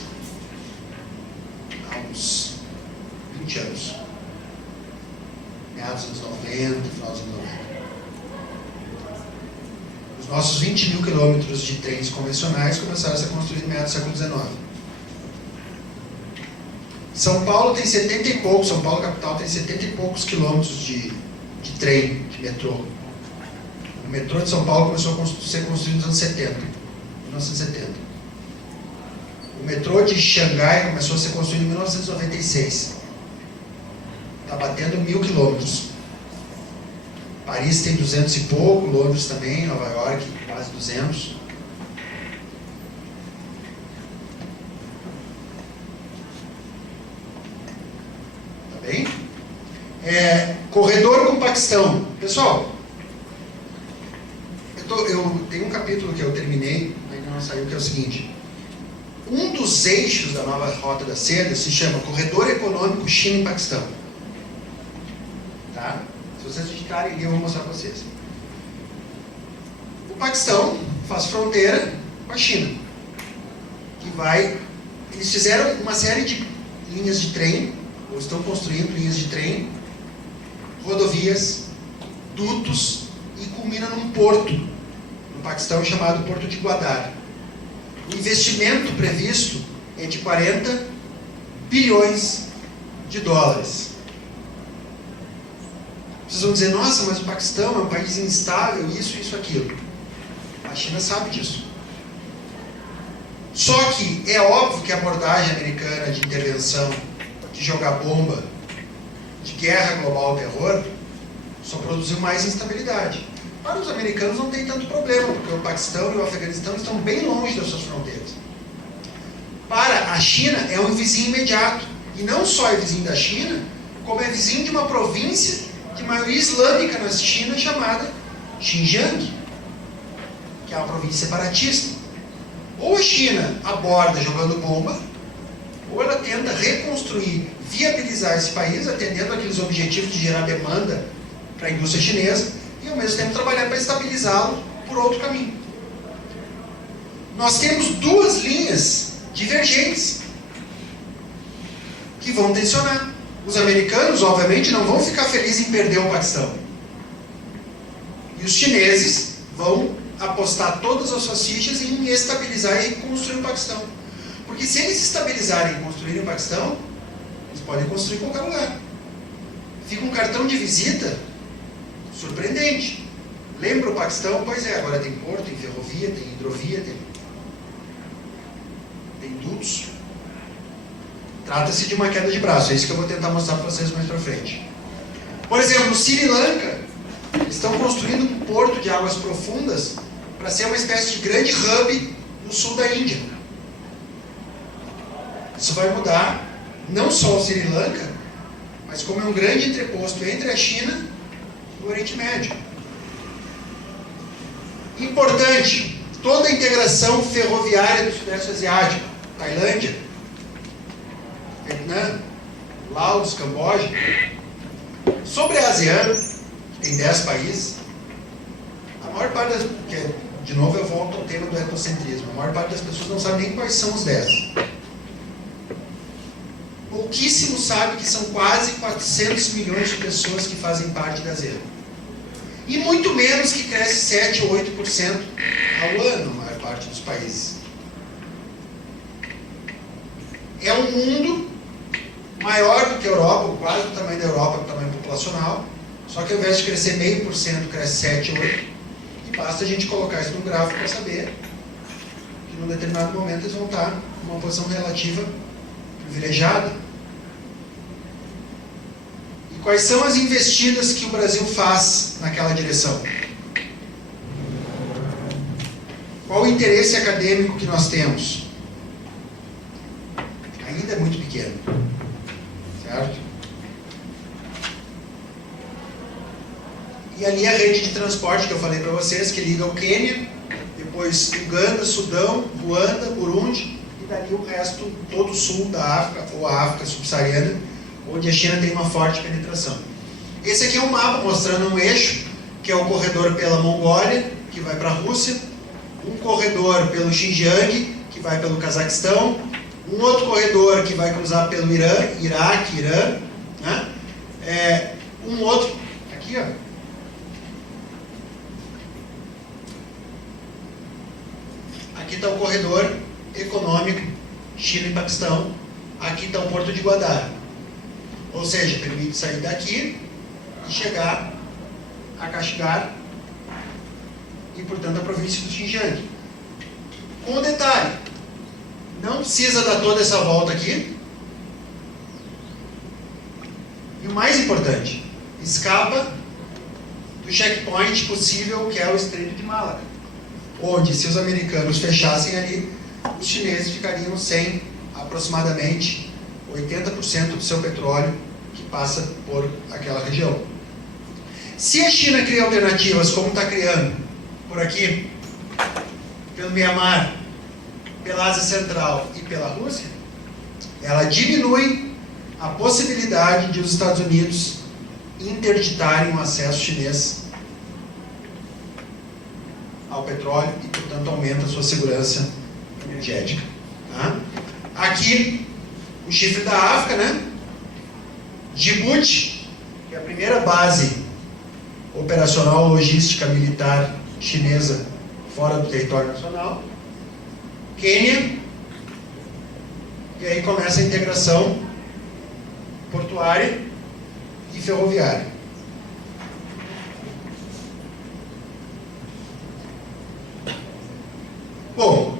há uns 20 anos. Meados dos anos 90, final dos anos 90. Os nossos 20 mil quilômetros de trens convencionais começaram a ser construídos em meados do século XIX. São Paulo tem 70 e poucos, São Paulo capital tem 70 e poucos quilômetros de trem, de metrô. O metrô de São Paulo começou a ser construído nos anos 70, 1970. O metrô de Xangai começou a ser construído em 1996. Está batendo 1.000 quilômetros. Paris tem 200 e pouco, Londres também, Nova York quase 200. Corredor com o Paquistão. Pessoal, eu tenho um capítulo que eu terminei, ainda não saiu, que é o seguinte. Um dos eixos da nova Rota da Seda se chama Corredor Econômico China e Paquistão. Tá? Se vocês digitarem ali, eu vou mostrar para vocês. O Paquistão faz fronteira com a China. Eles fizeram uma série de linhas de trem, ou estão construindo linhas de trem, rodovias, dutos, e culmina num porto no Paquistão chamado Porto de Gwadar. O investimento previsto é de 40 bilhões de dólares. Vocês vão dizer, nossa, mas o Paquistão é um país instável, isso, aquilo. A China sabe disso. Só que é óbvio que a abordagem americana de intervenção, de jogar bomba, de guerra global ao terror, só produziu mais instabilidade. Para os americanos não tem tanto problema, porque o Paquistão e o Afeganistão estão bem longe das suas fronteiras. Para a China é um vizinho imediato. E não só é vizinho da China, como é vizinho de uma província de maioria islâmica na China chamada Xinjiang, que é uma província separatista. Ou a China aborda jogando bomba, ou ela tenta reconstruir, viabilizar esse país, atendendo aqueles objetivos de gerar demanda para a indústria chinesa, e ao mesmo tempo trabalhar para estabilizá-lo por outro caminho. Nós temos duas linhas divergentes que vão tensionar. Os americanos, obviamente, não vão ficar felizes em perder o Paquistão. E os chineses vão apostar todas as suas fichas em estabilizar e reconstruir o Paquistão. Porque se eles estabilizarem e construírem o Paquistão, eles podem construir em qualquer lugar. Fica um cartão de visita surpreendente. Lembra o Paquistão? Pois é, agora tem porto, tem ferrovia, tem hidrovia, tem dutos. Trata-se de uma queda de braço, é isso que eu vou tentar mostrar para vocês mais para frente. Por exemplo, no Sri Lanka, eles estão construindo um porto de águas profundas para ser uma espécie de grande hub no sul da Índia. Isso vai mudar não só o Sri Lanka, mas como é um grande entreposto entre a China e o Oriente Médio. Importante, toda a integração ferroviária do Sudeste Asiático, Tailândia, Vietnã, Laos, Camboja. Sobre a ASEAN, que tem 10 países, a maior parte das... De novo eu volto ao tema do etnocentrismo. A maior parte das pessoas não sabe nem quais são os 10. Pouquíssimo sabe que são quase 400 milhões de pessoas que fazem parte da ASEAN. E muito menos que cresce 7 ou 8% ao ano, a maior parte dos países. É um mundo maior do que a Europa, quase o tamanho da Europa, o tamanho populacional, só que ao invés de crescer 0,5%, cresce 7 ou 8%, e basta a gente colocar isso no gráfico para saber que num determinado momento eles vão estar numa posição relativa privilegiada. E quais são as investidas que o Brasil faz naquela direção? Qual o interesse acadêmico que nós temos? Ainda é muito pequeno, certo? E ali a rede de transporte que eu falei para vocês, que liga o Quênia, depois Uganda, Sudão, Ruanda, Burundi, e dali o resto, todo o sul da África, ou a África subsaariana, onde a China tem uma forte penetração. Esse aqui é um mapa mostrando um eixo, que é o corredor pela Mongólia, que vai para a Rússia, um corredor pelo Xinjiang, que vai pelo Cazaquistão, um outro corredor que vai cruzar pelo Iraque, Irã, né? Um outro, aqui ó, aqui está o corredor econômico China e Paquistão, aqui está o Porto de Gwadar, ou seja, permite sair daqui e chegar a Kashgar e, portanto, a província do Xinjiang. Com um detalhe, não precisa dar toda essa volta aqui. E o mais importante, escapa do checkpoint possível, que é o Estreito de Málaga, onde, se os americanos fechassem ali, os chineses ficariam sem aproximadamente 80% do seu petróleo, que passa por aquela região. Se a China cria alternativas, como está criando por aqui, pelo Mianmar, pela Ásia Central e pela Rússia, ela diminui a possibilidade de os Estados Unidos interditarem o acesso chinês ao petróleo e, portanto, aumenta a sua segurança energética. Tá? Aqui, o chifre da África, né? Djibouti, que é a primeira base operacional logística militar chinesa fora do território nacional. Quênia, e aí começa a integração portuária e ferroviária. Bom,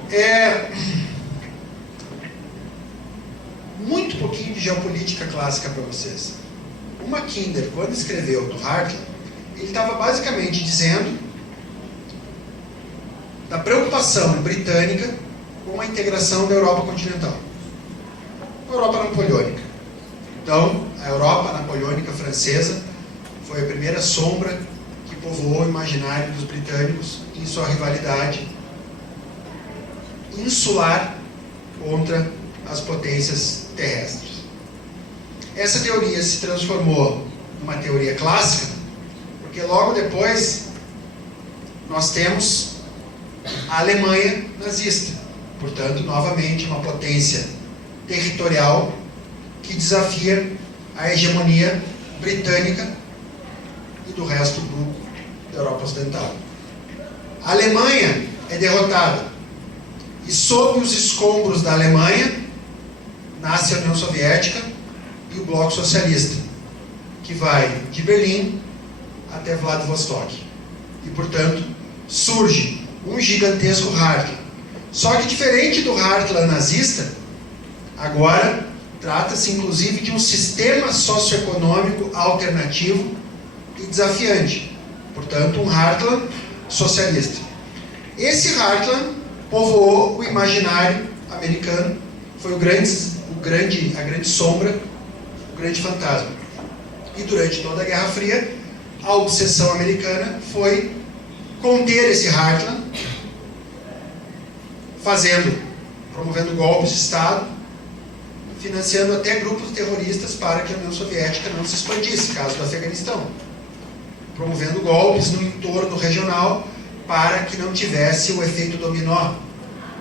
muito pouquinho de geopolítica clássica para vocês. O Mackinder, quando escreveu do Hartland, ele estava basicamente dizendo da preocupação britânica com a integração da Europa continental. A Europa napoleônica. Então, a Europa napoleônica francesa foi a primeira sombra que povoou o imaginário dos britânicos em sua rivalidade insular contra as potências terrestres. Essa teoria se transformou numa teoria clássica, porque logo depois nós temos a Alemanha nazista, portanto, novamente uma potência territorial que desafia a hegemonia britânica e do resto da Europa Ocidental. A Alemanha é derrotada e sob os escombros da Alemanha nasce a União Soviética e o Bloco Socialista, que vai de Berlim até Vladivostok. E, portanto, surge um gigantesco Hartland. Só que, diferente do Hartland nazista, agora trata-se inclusive de um sistema socioeconômico alternativo e desafiante. Portanto, um Hartland socialista. Esse Hartland povoou o imaginário americano, foi a grande sombra, o grande fantasma. E durante toda a Guerra Fria, a obsessão americana foi conter esse Hartland, promovendo golpes de Estado, financiando até grupos terroristas para que a União Soviética não se expandisse, caso do Afeganistão, promovendo golpes no entorno regional para que não tivesse o efeito dominó,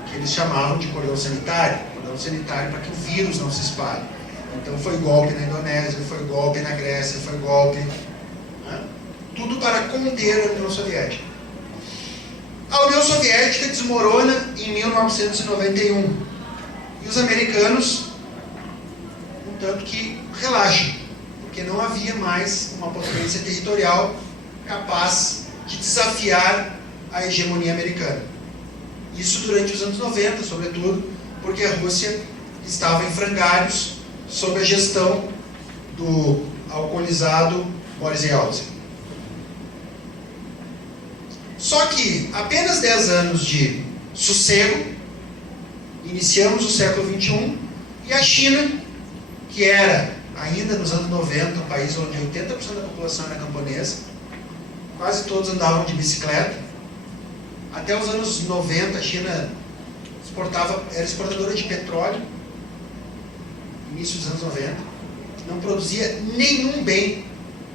que eles chamavam de cordão sanitário para que o vírus não se espalhe. Então foi golpe na Indonésia, foi golpe na Grécia, foi golpe, né? Tudo para conter a União Soviética. A União Soviética desmorona em 1991 e os americanos, um tanto que relaxam, porque não havia mais uma potência territorial capaz de desafiar a hegemonia americana. Isso durante os anos 90, sobretudo, porque a Rússia estava em frangalhos sob a gestão do alcoolizado Boris Yeltsin. Só que apenas 10 anos de sossego, iniciamos o século XXI, e a China, que era, ainda nos anos 90, um país onde 80% da população era camponesa, quase todos andavam de bicicleta. Até os anos 90, a China era exportadora de petróleo, início dos anos 90, não produzia nenhum bem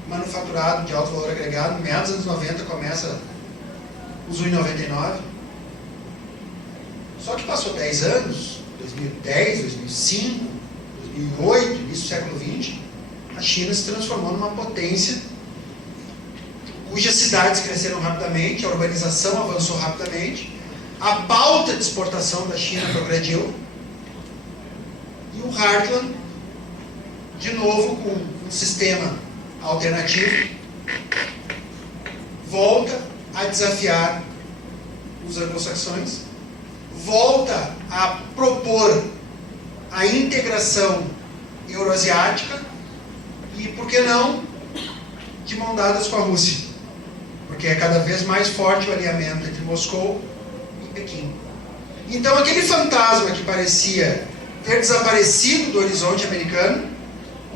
manufaturado de alto valor agregado. Meados dos anos 90 começa os 1,99. Só que passou 10 anos, 2010, 2005, 2008, início do século XX, a China se transformou numa potência cujas cidades cresceram rapidamente, a urbanização avançou rapidamente, a pauta de exportação da China progrediu, e o Hartland, de novo com um sistema alternativo, volta a desafiar os anglo-saxões, volta a propor a integração euroasiática e, por que não, de mão dadas com a Rússia, porque é cada vez mais forte o alinhamento entre Moscou e Pequim. Então, aquele fantasma que parecia ter desaparecido do horizonte americano,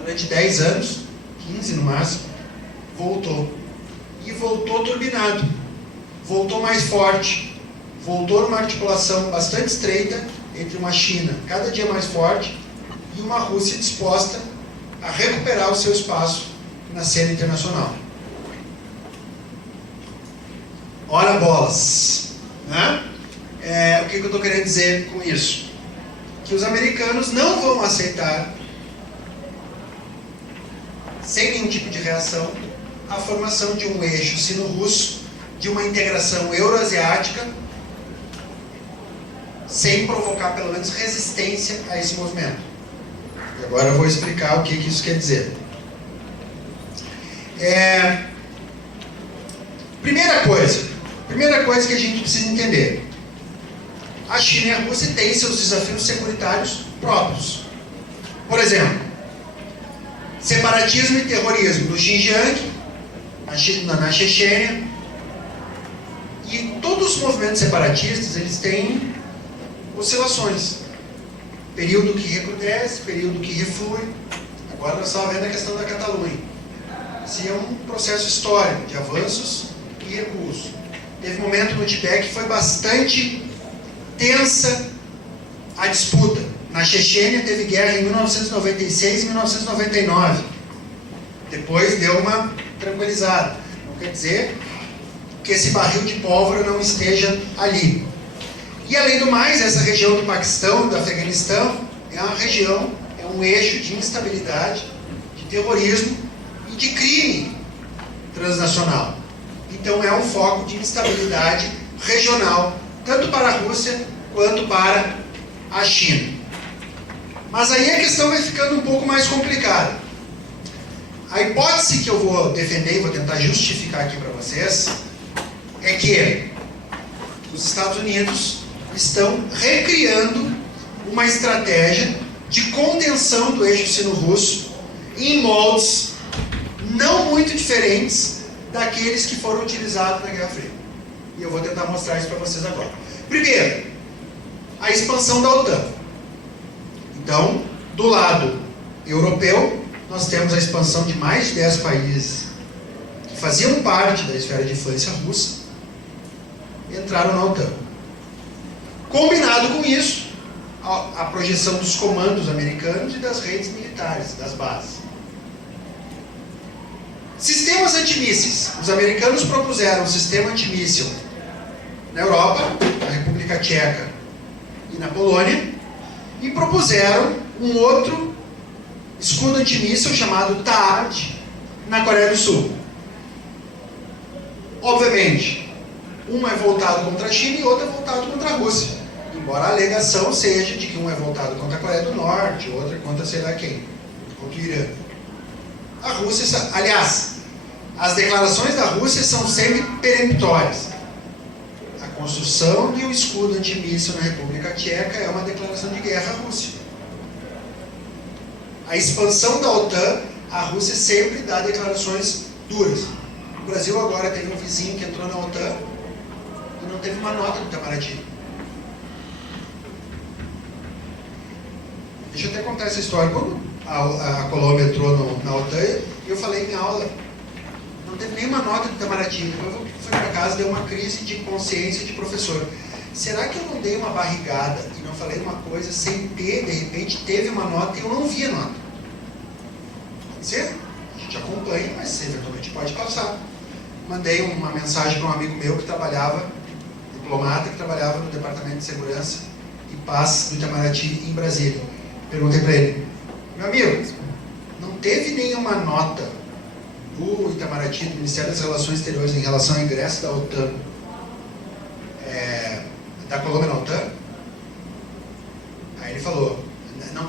durante 10 anos, 15 no máximo, voltou. E voltou turbinado, voltou mais forte, voltou numa articulação bastante estreita entre uma China cada dia mais forte e uma Rússia disposta a recuperar o seu espaço na cena internacional. Ora bolas, né? O que eu estou querendo dizer com isso? Que os americanos não vão aceitar, sem nenhum tipo de reação, a formação de um eixo sino-russo, de uma integração euroasiática, sem provocar pelo menos resistência a esse movimento. E agora eu vou explicar o que isso quer dizer. Primeira coisa que a gente precisa entender. A China e a Rússia têm seus desafios securitários próprios. Por exemplo, separatismo e terrorismo no Xinjiang, na Chechênia, e todos os movimentos separatistas, eles têm oscilações. Período que recrudesce, período que reflui. Agora nós estamos vendo a questão da Catalunha. Esse é um processo histórico de avanços e recuos. Teve um momento no Tibete que foi bastante tensa a disputa. Na Chechênia teve guerra em 1996 e 1999. Depois deu uma tranquilizada. Não quer dizer que esse barril de pólvora não esteja ali. E além do mais, essa região do Paquistão, do Afeganistão, é uma região, é um eixo de instabilidade, de terrorismo e de crime transnacional. Então é um foco de instabilidade regional, tanto para a Rússia quanto para a China. Mas aí a questão vai ficando um pouco mais complicada. A hipótese que eu vou defender e vou tentar justificar aqui para vocês é que os Estados Unidos estão recriando uma estratégia de contenção do eixo sino-russo em moldes não muito diferentes daqueles que foram utilizados na Guerra Fria. E eu vou tentar mostrar isso para vocês agora. Primeiro, a expansão da OTAN. Então, do lado europeu, nós temos a expansão de mais de 10 países que faziam parte da esfera de influência russa, entraram na OTAN. Combinado com isso, a projeção dos comandos americanos e das redes militares, das bases. Sistemas antimísseis. Os americanos propuseram um sistema antimíssil na Europa, na República Tcheca e na Polônia, e propuseram um outro escudo antimíssil chamado THAAD na Coreia do Sul. Obviamente, um é voltado contra a China e outro é voltado contra a Rússia. Embora a alegação seja de que um é voltado contra a Coreia do Norte, outro é contra sei lá quem, contra o Irã. A Rússia, aliás, as declarações da Rússia são sempre peremptórias. A construção de um escudo antimíssil na República Tcheca é uma declaração de guerra à Rússia. A expansão da OTAN, a Rússia sempre dá declarações duras. O Brasil agora teve um vizinho que entrou na OTAN e não teve uma nota do Itamaraty. Deixa eu até contar essa história. Quando a Colômbia entrou na OTAN, eu falei em aula, não teve nenhuma nota do Itamaraty. Depois eu fui para casa e dei uma crise de consciência de professor. Será que eu não dei uma barrigada e não falei uma coisa sem ter, de repente teve uma nota e eu não vi a nota? Pode ser? A gente acompanha, mas eventualmente pode passar. Mandei uma mensagem para um amigo meu que trabalhava, diplomata, que trabalhava no Departamento de Segurança e Paz do Itamaraty em Brasília. Perguntei para ele, meu amigo, não teve nenhuma nota do Itamaraty, do Ministério das Relações Exteriores, em relação ao ingresso da OTAN, da Colômbia na OTAN? Aí ele falou,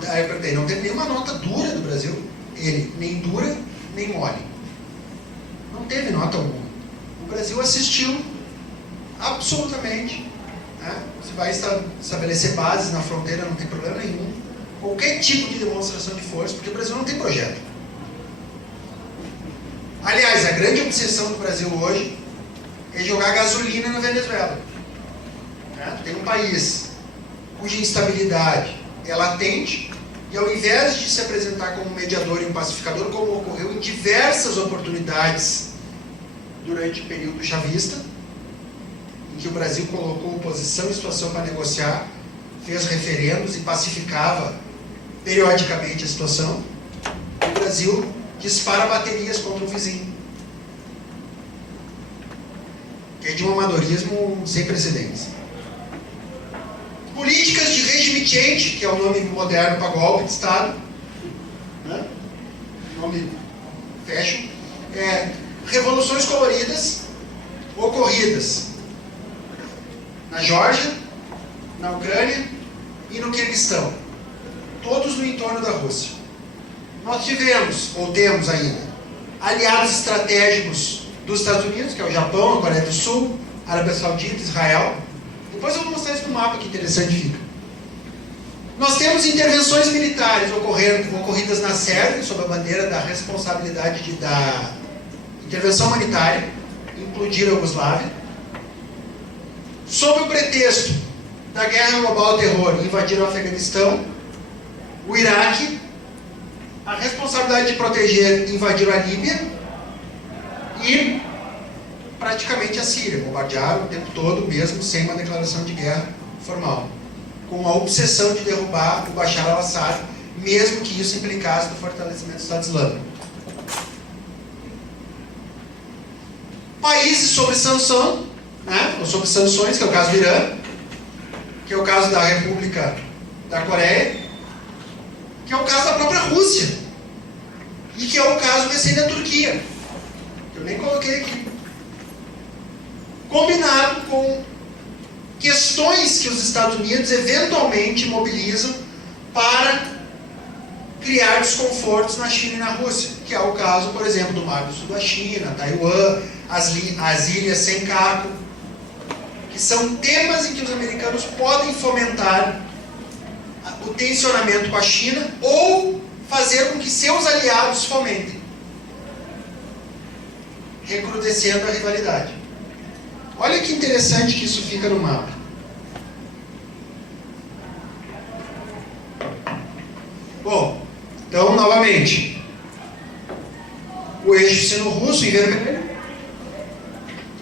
aí eu perguntei, não teve nenhuma nota dura do Brasil? Ele, nem dura, nem mole. Não teve nota alguma. O Brasil assistiu absolutamente. Né? Você vai estabelecer bases na fronteira, não tem problema nenhum. Qualquer tipo de demonstração de força, porque o Brasil não tem projeto. Aliás, a grande obsessão do Brasil hoje é jogar gasolina na Venezuela. Tem um país cuja instabilidade é latente, E ao invés de se apresentar como um mediador e um pacificador, como ocorreu em diversas oportunidades durante o período chavista, em que o Brasil colocou oposição em situação para negociar, fez referendos e pacificava periodicamente a situação, o Brasil dispara baterias contra o vizinho. Que é de um amadorismo sem precedentes. Políticas de regime change, que é o nome moderno para golpe de Estado, né? Nome fashion, revoluções coloridas ocorridas na Geórgia, na Ucrânia e no Quirguistão, todos no entorno da Rússia. Nós tivemos, ou temos ainda, aliados estratégicos dos Estados Unidos, que é o Japão, a Coreia do Sul, a Arábia Saudita, Israel. Depois eu vou mostrar isso no mapa, que interessante fica. Nós temos intervenções militares ocorridas na Sérvia, sob a bandeira da responsabilidade da intervenção humanitária, implodir a Iugoslávia. Sob o pretexto da guerra global ao terror, invadir o Afeganistão, o Iraque, a responsabilidade de proteger, invadir a Líbia e praticamente a Síria. Bombardearam o tempo todo, mesmo sem uma declaração de guerra formal, com a obsessão de derrubar o Bashar al-Assad, mesmo que isso implicasse no fortalecimento do Estado Islâmico. Países sob sanção, né, ou sob sanções, que é o caso do Irã, que é o caso da República da Coreia, que é o caso da própria Rússia, e que é o caso recente da Turquia, que eu nem coloquei aqui. Combinado com questões que os Estados Unidos eventualmente mobilizam para criar desconfortos na China e na Rússia, que é o caso, por exemplo, do Mar do Sul da China, Taiwan, as ilhas Senkaku, que são temas em que os americanos podem fomentar o tensionamento com a China ou fazer com que seus aliados fomentem, recrudescendo a rivalidade. Olha que interessante que isso fica no mapa. Bom, então, novamente, o eixo sino-russo em vermelho.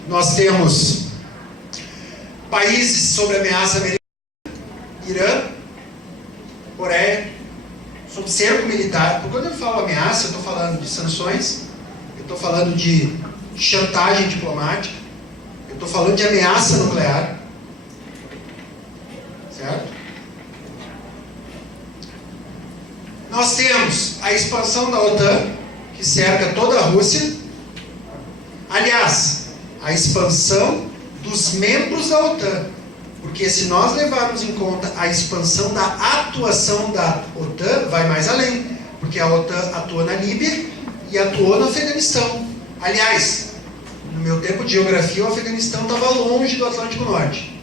Nós temos países sob ameaça americana, Irã, Coreia, sob cerco militar. Porque quando eu falo ameaça, eu estou falando de sanções, eu estou falando de chantagem diplomática, eu estou falando de ameaça nuclear, certo? Nós temos a expansão da OTAN, que cerca toda a Rússia. Aliás, a expansão dos membros da OTAN. Porque se nós levarmos em conta a expansão da atuação da OTAN, vai mais além. Porque a OTAN atua na Líbia e atuou no Afeganistão. Aliás, no meu tempo de geografia, o Afeganistão estava longe do Atlântico Norte.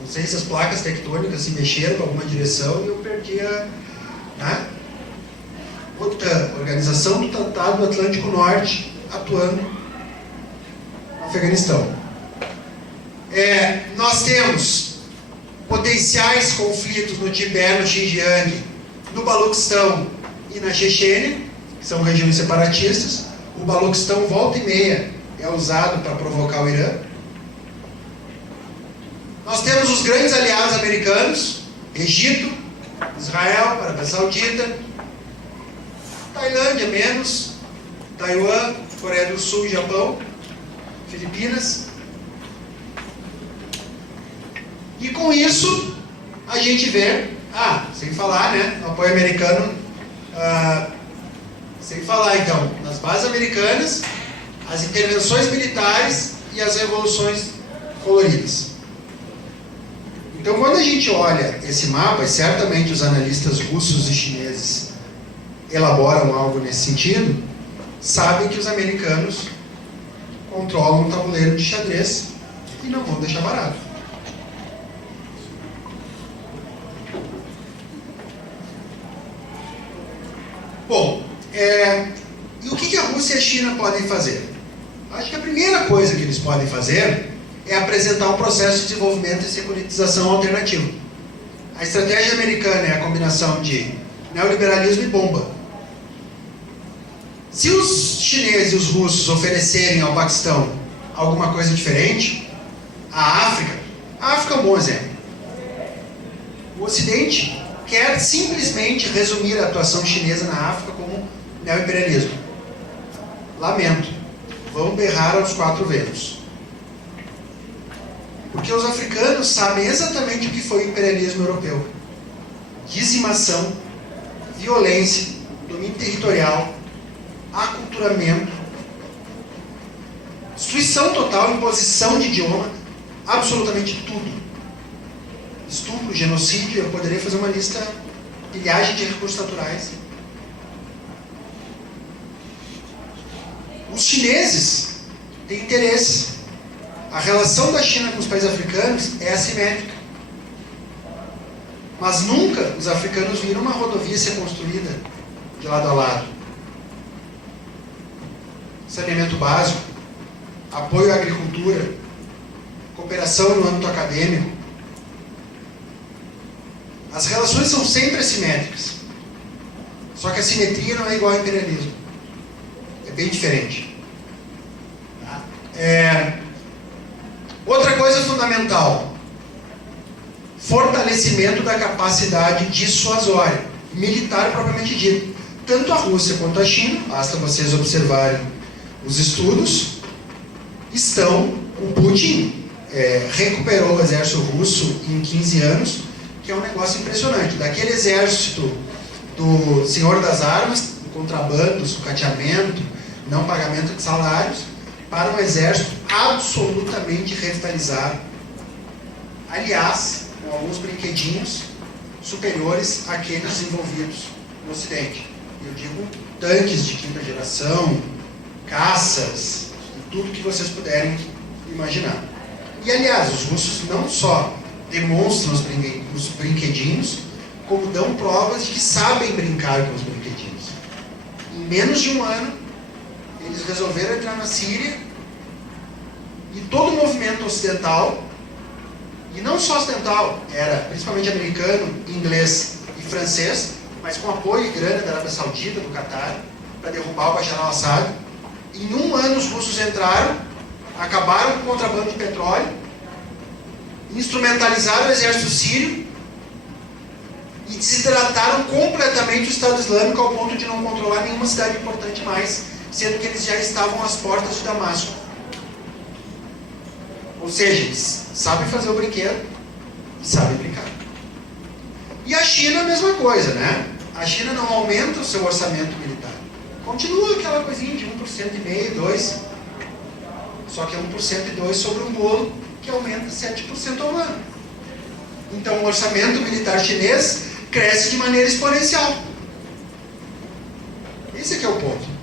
Não sei se as placas tectônicas se mexeram em alguma direção e eu perdi a... Né? OTAN, Organização do Tratado do Atlântico Norte, atuando no Afeganistão. Nós temos potenciais conflitos no Tibete, no Xinjiang, no Baluquistão e na Chechênia, que são regiões separatistas. O Baluquistão, volta e meia, é usado para provocar o Irã. Nós temos os grandes aliados americanos, Egito, Israel, Arábia Saudita, Tailândia menos, Taiwan, Coreia do Sul, Japão, Filipinas. E com isso, a gente vê, sem falar, né, no apoio americano, sem falar então, nas bases americanas, as intervenções militares e as revoluções coloridas. Então, quando a gente olha esse mapa, e certamente os analistas russos e chineses elaboram algo nesse sentido, sabem que os americanos controlam um tabuleiro de xadrez e não vão deixar barato. Bom, e o que a Rússia e a China podem fazer? Acho que a primeira coisa que eles podem fazer é apresentar um processo de desenvolvimento e securitização alternativo. A estratégia americana é a combinação de neoliberalismo e bomba. Se os chineses e os russos oferecerem ao Paquistão alguma coisa diferente, a África é um bom exemplo. O Ocidente quer simplesmente resumir a atuação chinesa na África como neoimperialismo. Lamento, vão berrar aos 4 ventos. Porque os africanos sabem exatamente o que foi o imperialismo europeu. Dizimação, violência, domínio territorial, aculturamento, destruição total, imposição de idioma, absolutamente tudo. Estupro, genocídio, eu poderia fazer uma lista, pilhagem de recursos naturais. Os chineses têm interesse. A relação da China com os países africanos é assimétrica. Mas nunca os africanos viram uma rodovia ser construída de lado a lado. Saneamento básico, apoio à agricultura, cooperação no âmbito acadêmico. As relações são sempre assimétricas. Só que a simetria não é igual ao imperialismo. É bem diferente. Outra coisa fundamental: fortalecimento da capacidade dissuasória, militar propriamente dito. Tanto a Rússia quanto a China, basta vocês observarem os estudos, o Putin recuperou o exército russo em 15 anos, que é um negócio impressionante. Daquele exército do senhor das armas, do contrabando, sucateamento, não pagamento de salários, para um exército absolutamente revitalizado. Aliás, com alguns brinquedinhos superiores àqueles desenvolvidos no Ocidente. Eu digo tanques de 5ª geração, caças, e tudo que vocês puderem imaginar. E, aliás, os russos não só demonstram os brinquedinhos, como dão provas de que sabem brincar com os brinquedinhos. Em menos de um ano, eles resolveram entrar na Síria, e todo o movimento ocidental, e não só ocidental, era principalmente americano, inglês e francês, mas com apoio e grana da Arábia Saudita, do Catar, para derrubar o Bashar al-Assad. Em um ano os russos entraram, acabaram com o contrabando de petróleo, instrumentalizaram o exército sírio e desidrataram completamente o Estado Islâmico ao ponto de não controlar nenhuma cidade importante mais, sendo que eles já estavam às portas de Damasco. Ou seja, eles sabem fazer o brinquedo e sabem brincar. E a China, a mesma coisa, né? A China não aumenta o seu orçamento militar. Continua aquela coisinha de 1,5%, 2%. Só que é 1,2% sobre um bolo que aumenta 7% ao ano. Então o orçamento militar chinês cresce de maneira exponencial. Esse aqui é o ponto.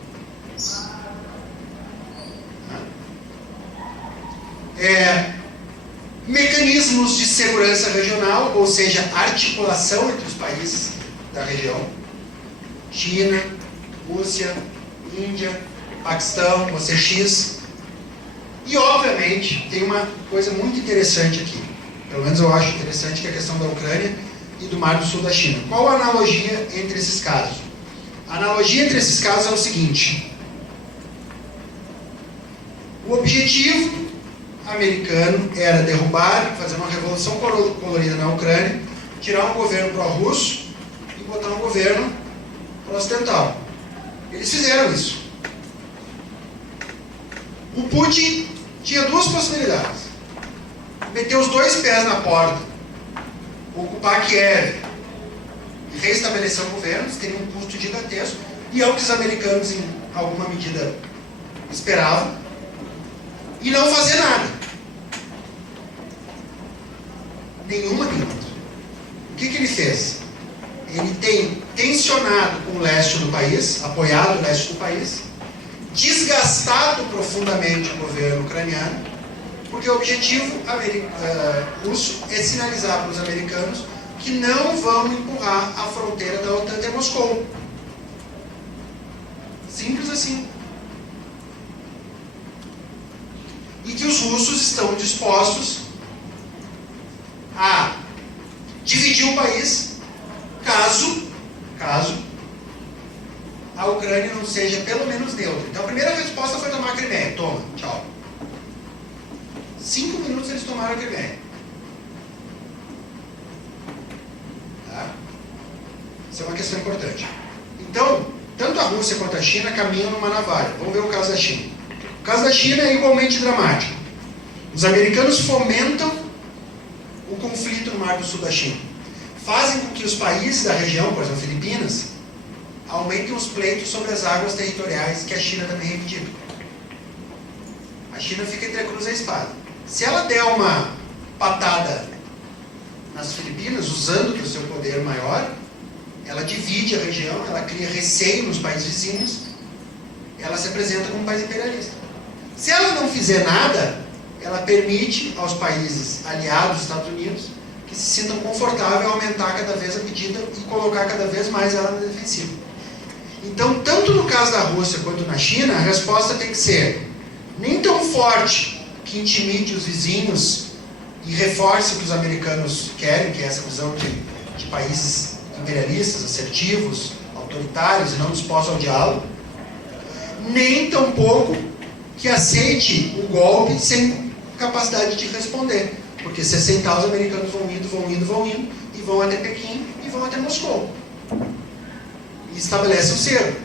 Mecanismos de segurança regional, ou seja, articulação entre os países da região. China, Rússia, Índia, Paquistão, OCX. E, obviamente, tem uma coisa muito interessante aqui. Pelo menos eu acho interessante, que é a questão da Ucrânia e do Mar do Sul da China. Qual a analogia entre esses casos? A analogia entre esses casos é o seguinte: o objetivo americano era derrubar, fazer uma revolução colorida na Ucrânia, tirar um governo pró-russo e botar um governo pró-ocidental. Eles fizeram isso. O Putin tinha 2 possibilidades: meter os 2 pés na porta, ocupar Kiev e reestabelecer o governo, isso teria um custo gigantesco, e é o que os americanos, em alguma medida, esperavam, e não fazer nada. Nenhuma nem outra. O que ele fez? Ele tem tensionado com o leste do país, apoiado o leste do país, desgastado profundamente o governo ucraniano, porque o objetivo russo é sinalizar para os americanos que não vão empurrar a fronteira da OTAN até Moscou. Simples assim. E que os russos estão dispostos a dividir o país caso caso a Ucrânia não seja pelo menos neutra. Então a primeira resposta foi tomar a Crimeia. Toma, tchau. 5 minutos eles tomaram a Crimeia. Tá? Isso é uma questão importante. Então, tanto a Rússia quanto a China caminham numa navalha. Vamos ver o caso da China. O caso da China é igualmente dramático. Os americanos fomentam o conflito no Mar do Sul da China. Fazem com que os países da região, por exemplo, Filipinas, aumentem os pleitos sobre as águas territoriais que a China também reivindica. A China fica entre a cruz e a espada. Se ela der uma patada nas Filipinas, usando do seu poder maior, ela divide a região, ela cria receio nos países vizinhos, ela se apresenta como um país imperialista. Se ela não fizer nada, ela permite aos países aliados dos Estados Unidos que se sintam confortáveis a aumentar cada vez a medida e colocar cada vez mais ela na defensiva. Então, tanto no caso da Rússia quanto na China, a resposta tem que ser nem tão forte que intimide os vizinhos e reforce o que os americanos querem, que é essa visão de países imperialistas, assertivos, autoritários e não dispostos ao diálogo, nem tão pouco que aceite o golpe sem capacidade de responder. Porque se aceitar, os americanos vão indo, e vão até Pequim e vão até Moscou. E estabelece o cerco.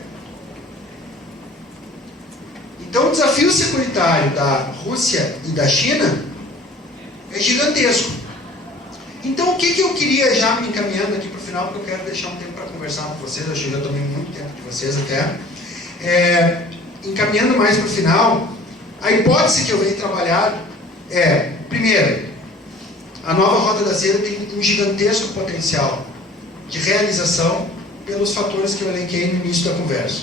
Então o desafio securitário da Rússia e da China é gigantesco. Então o que eu queria, já me encaminhando aqui para o final, porque eu quero deixar um tempo para conversar com vocês, eu já tomei muito tempo de vocês até, encaminhando mais para o final, a hipótese que eu venho trabalhando é, primeiro, a nova Rota da Seda tem um gigantesco potencial de realização pelos fatores que eu elenquei no início da conversa.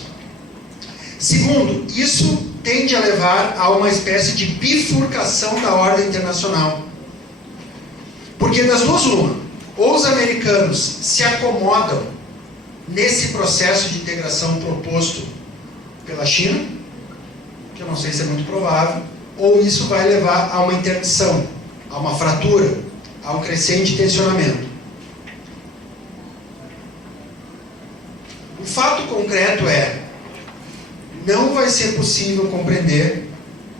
Segundo, isso tende a levar a uma espécie de bifurcação da ordem internacional. Porque das duas uma, ou os americanos se acomodam nesse processo de integração proposto pela China, que eu não sei se é muito provável, ou isso vai levar a uma interdição, a uma fratura, a um crescente tensionamento. O fato concreto é, não vai ser possível compreender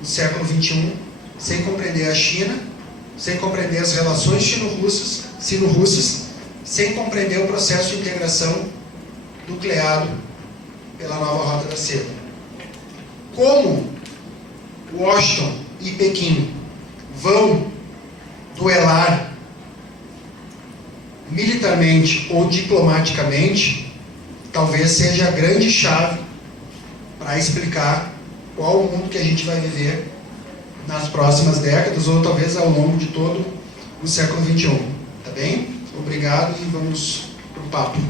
o século XXI sem compreender a China, sem compreender as relações sino-russas, sem compreender o processo de integração nucleado pela nova Rota da Seda. Como Washington e Pequim vão duelar militarmente ou diplomaticamente, talvez seja a grande chave para explicar qual o mundo que a gente vai viver nas próximas décadas, ou talvez ao longo de todo o século XXI. Tá bem? Obrigado e vamos para o papo.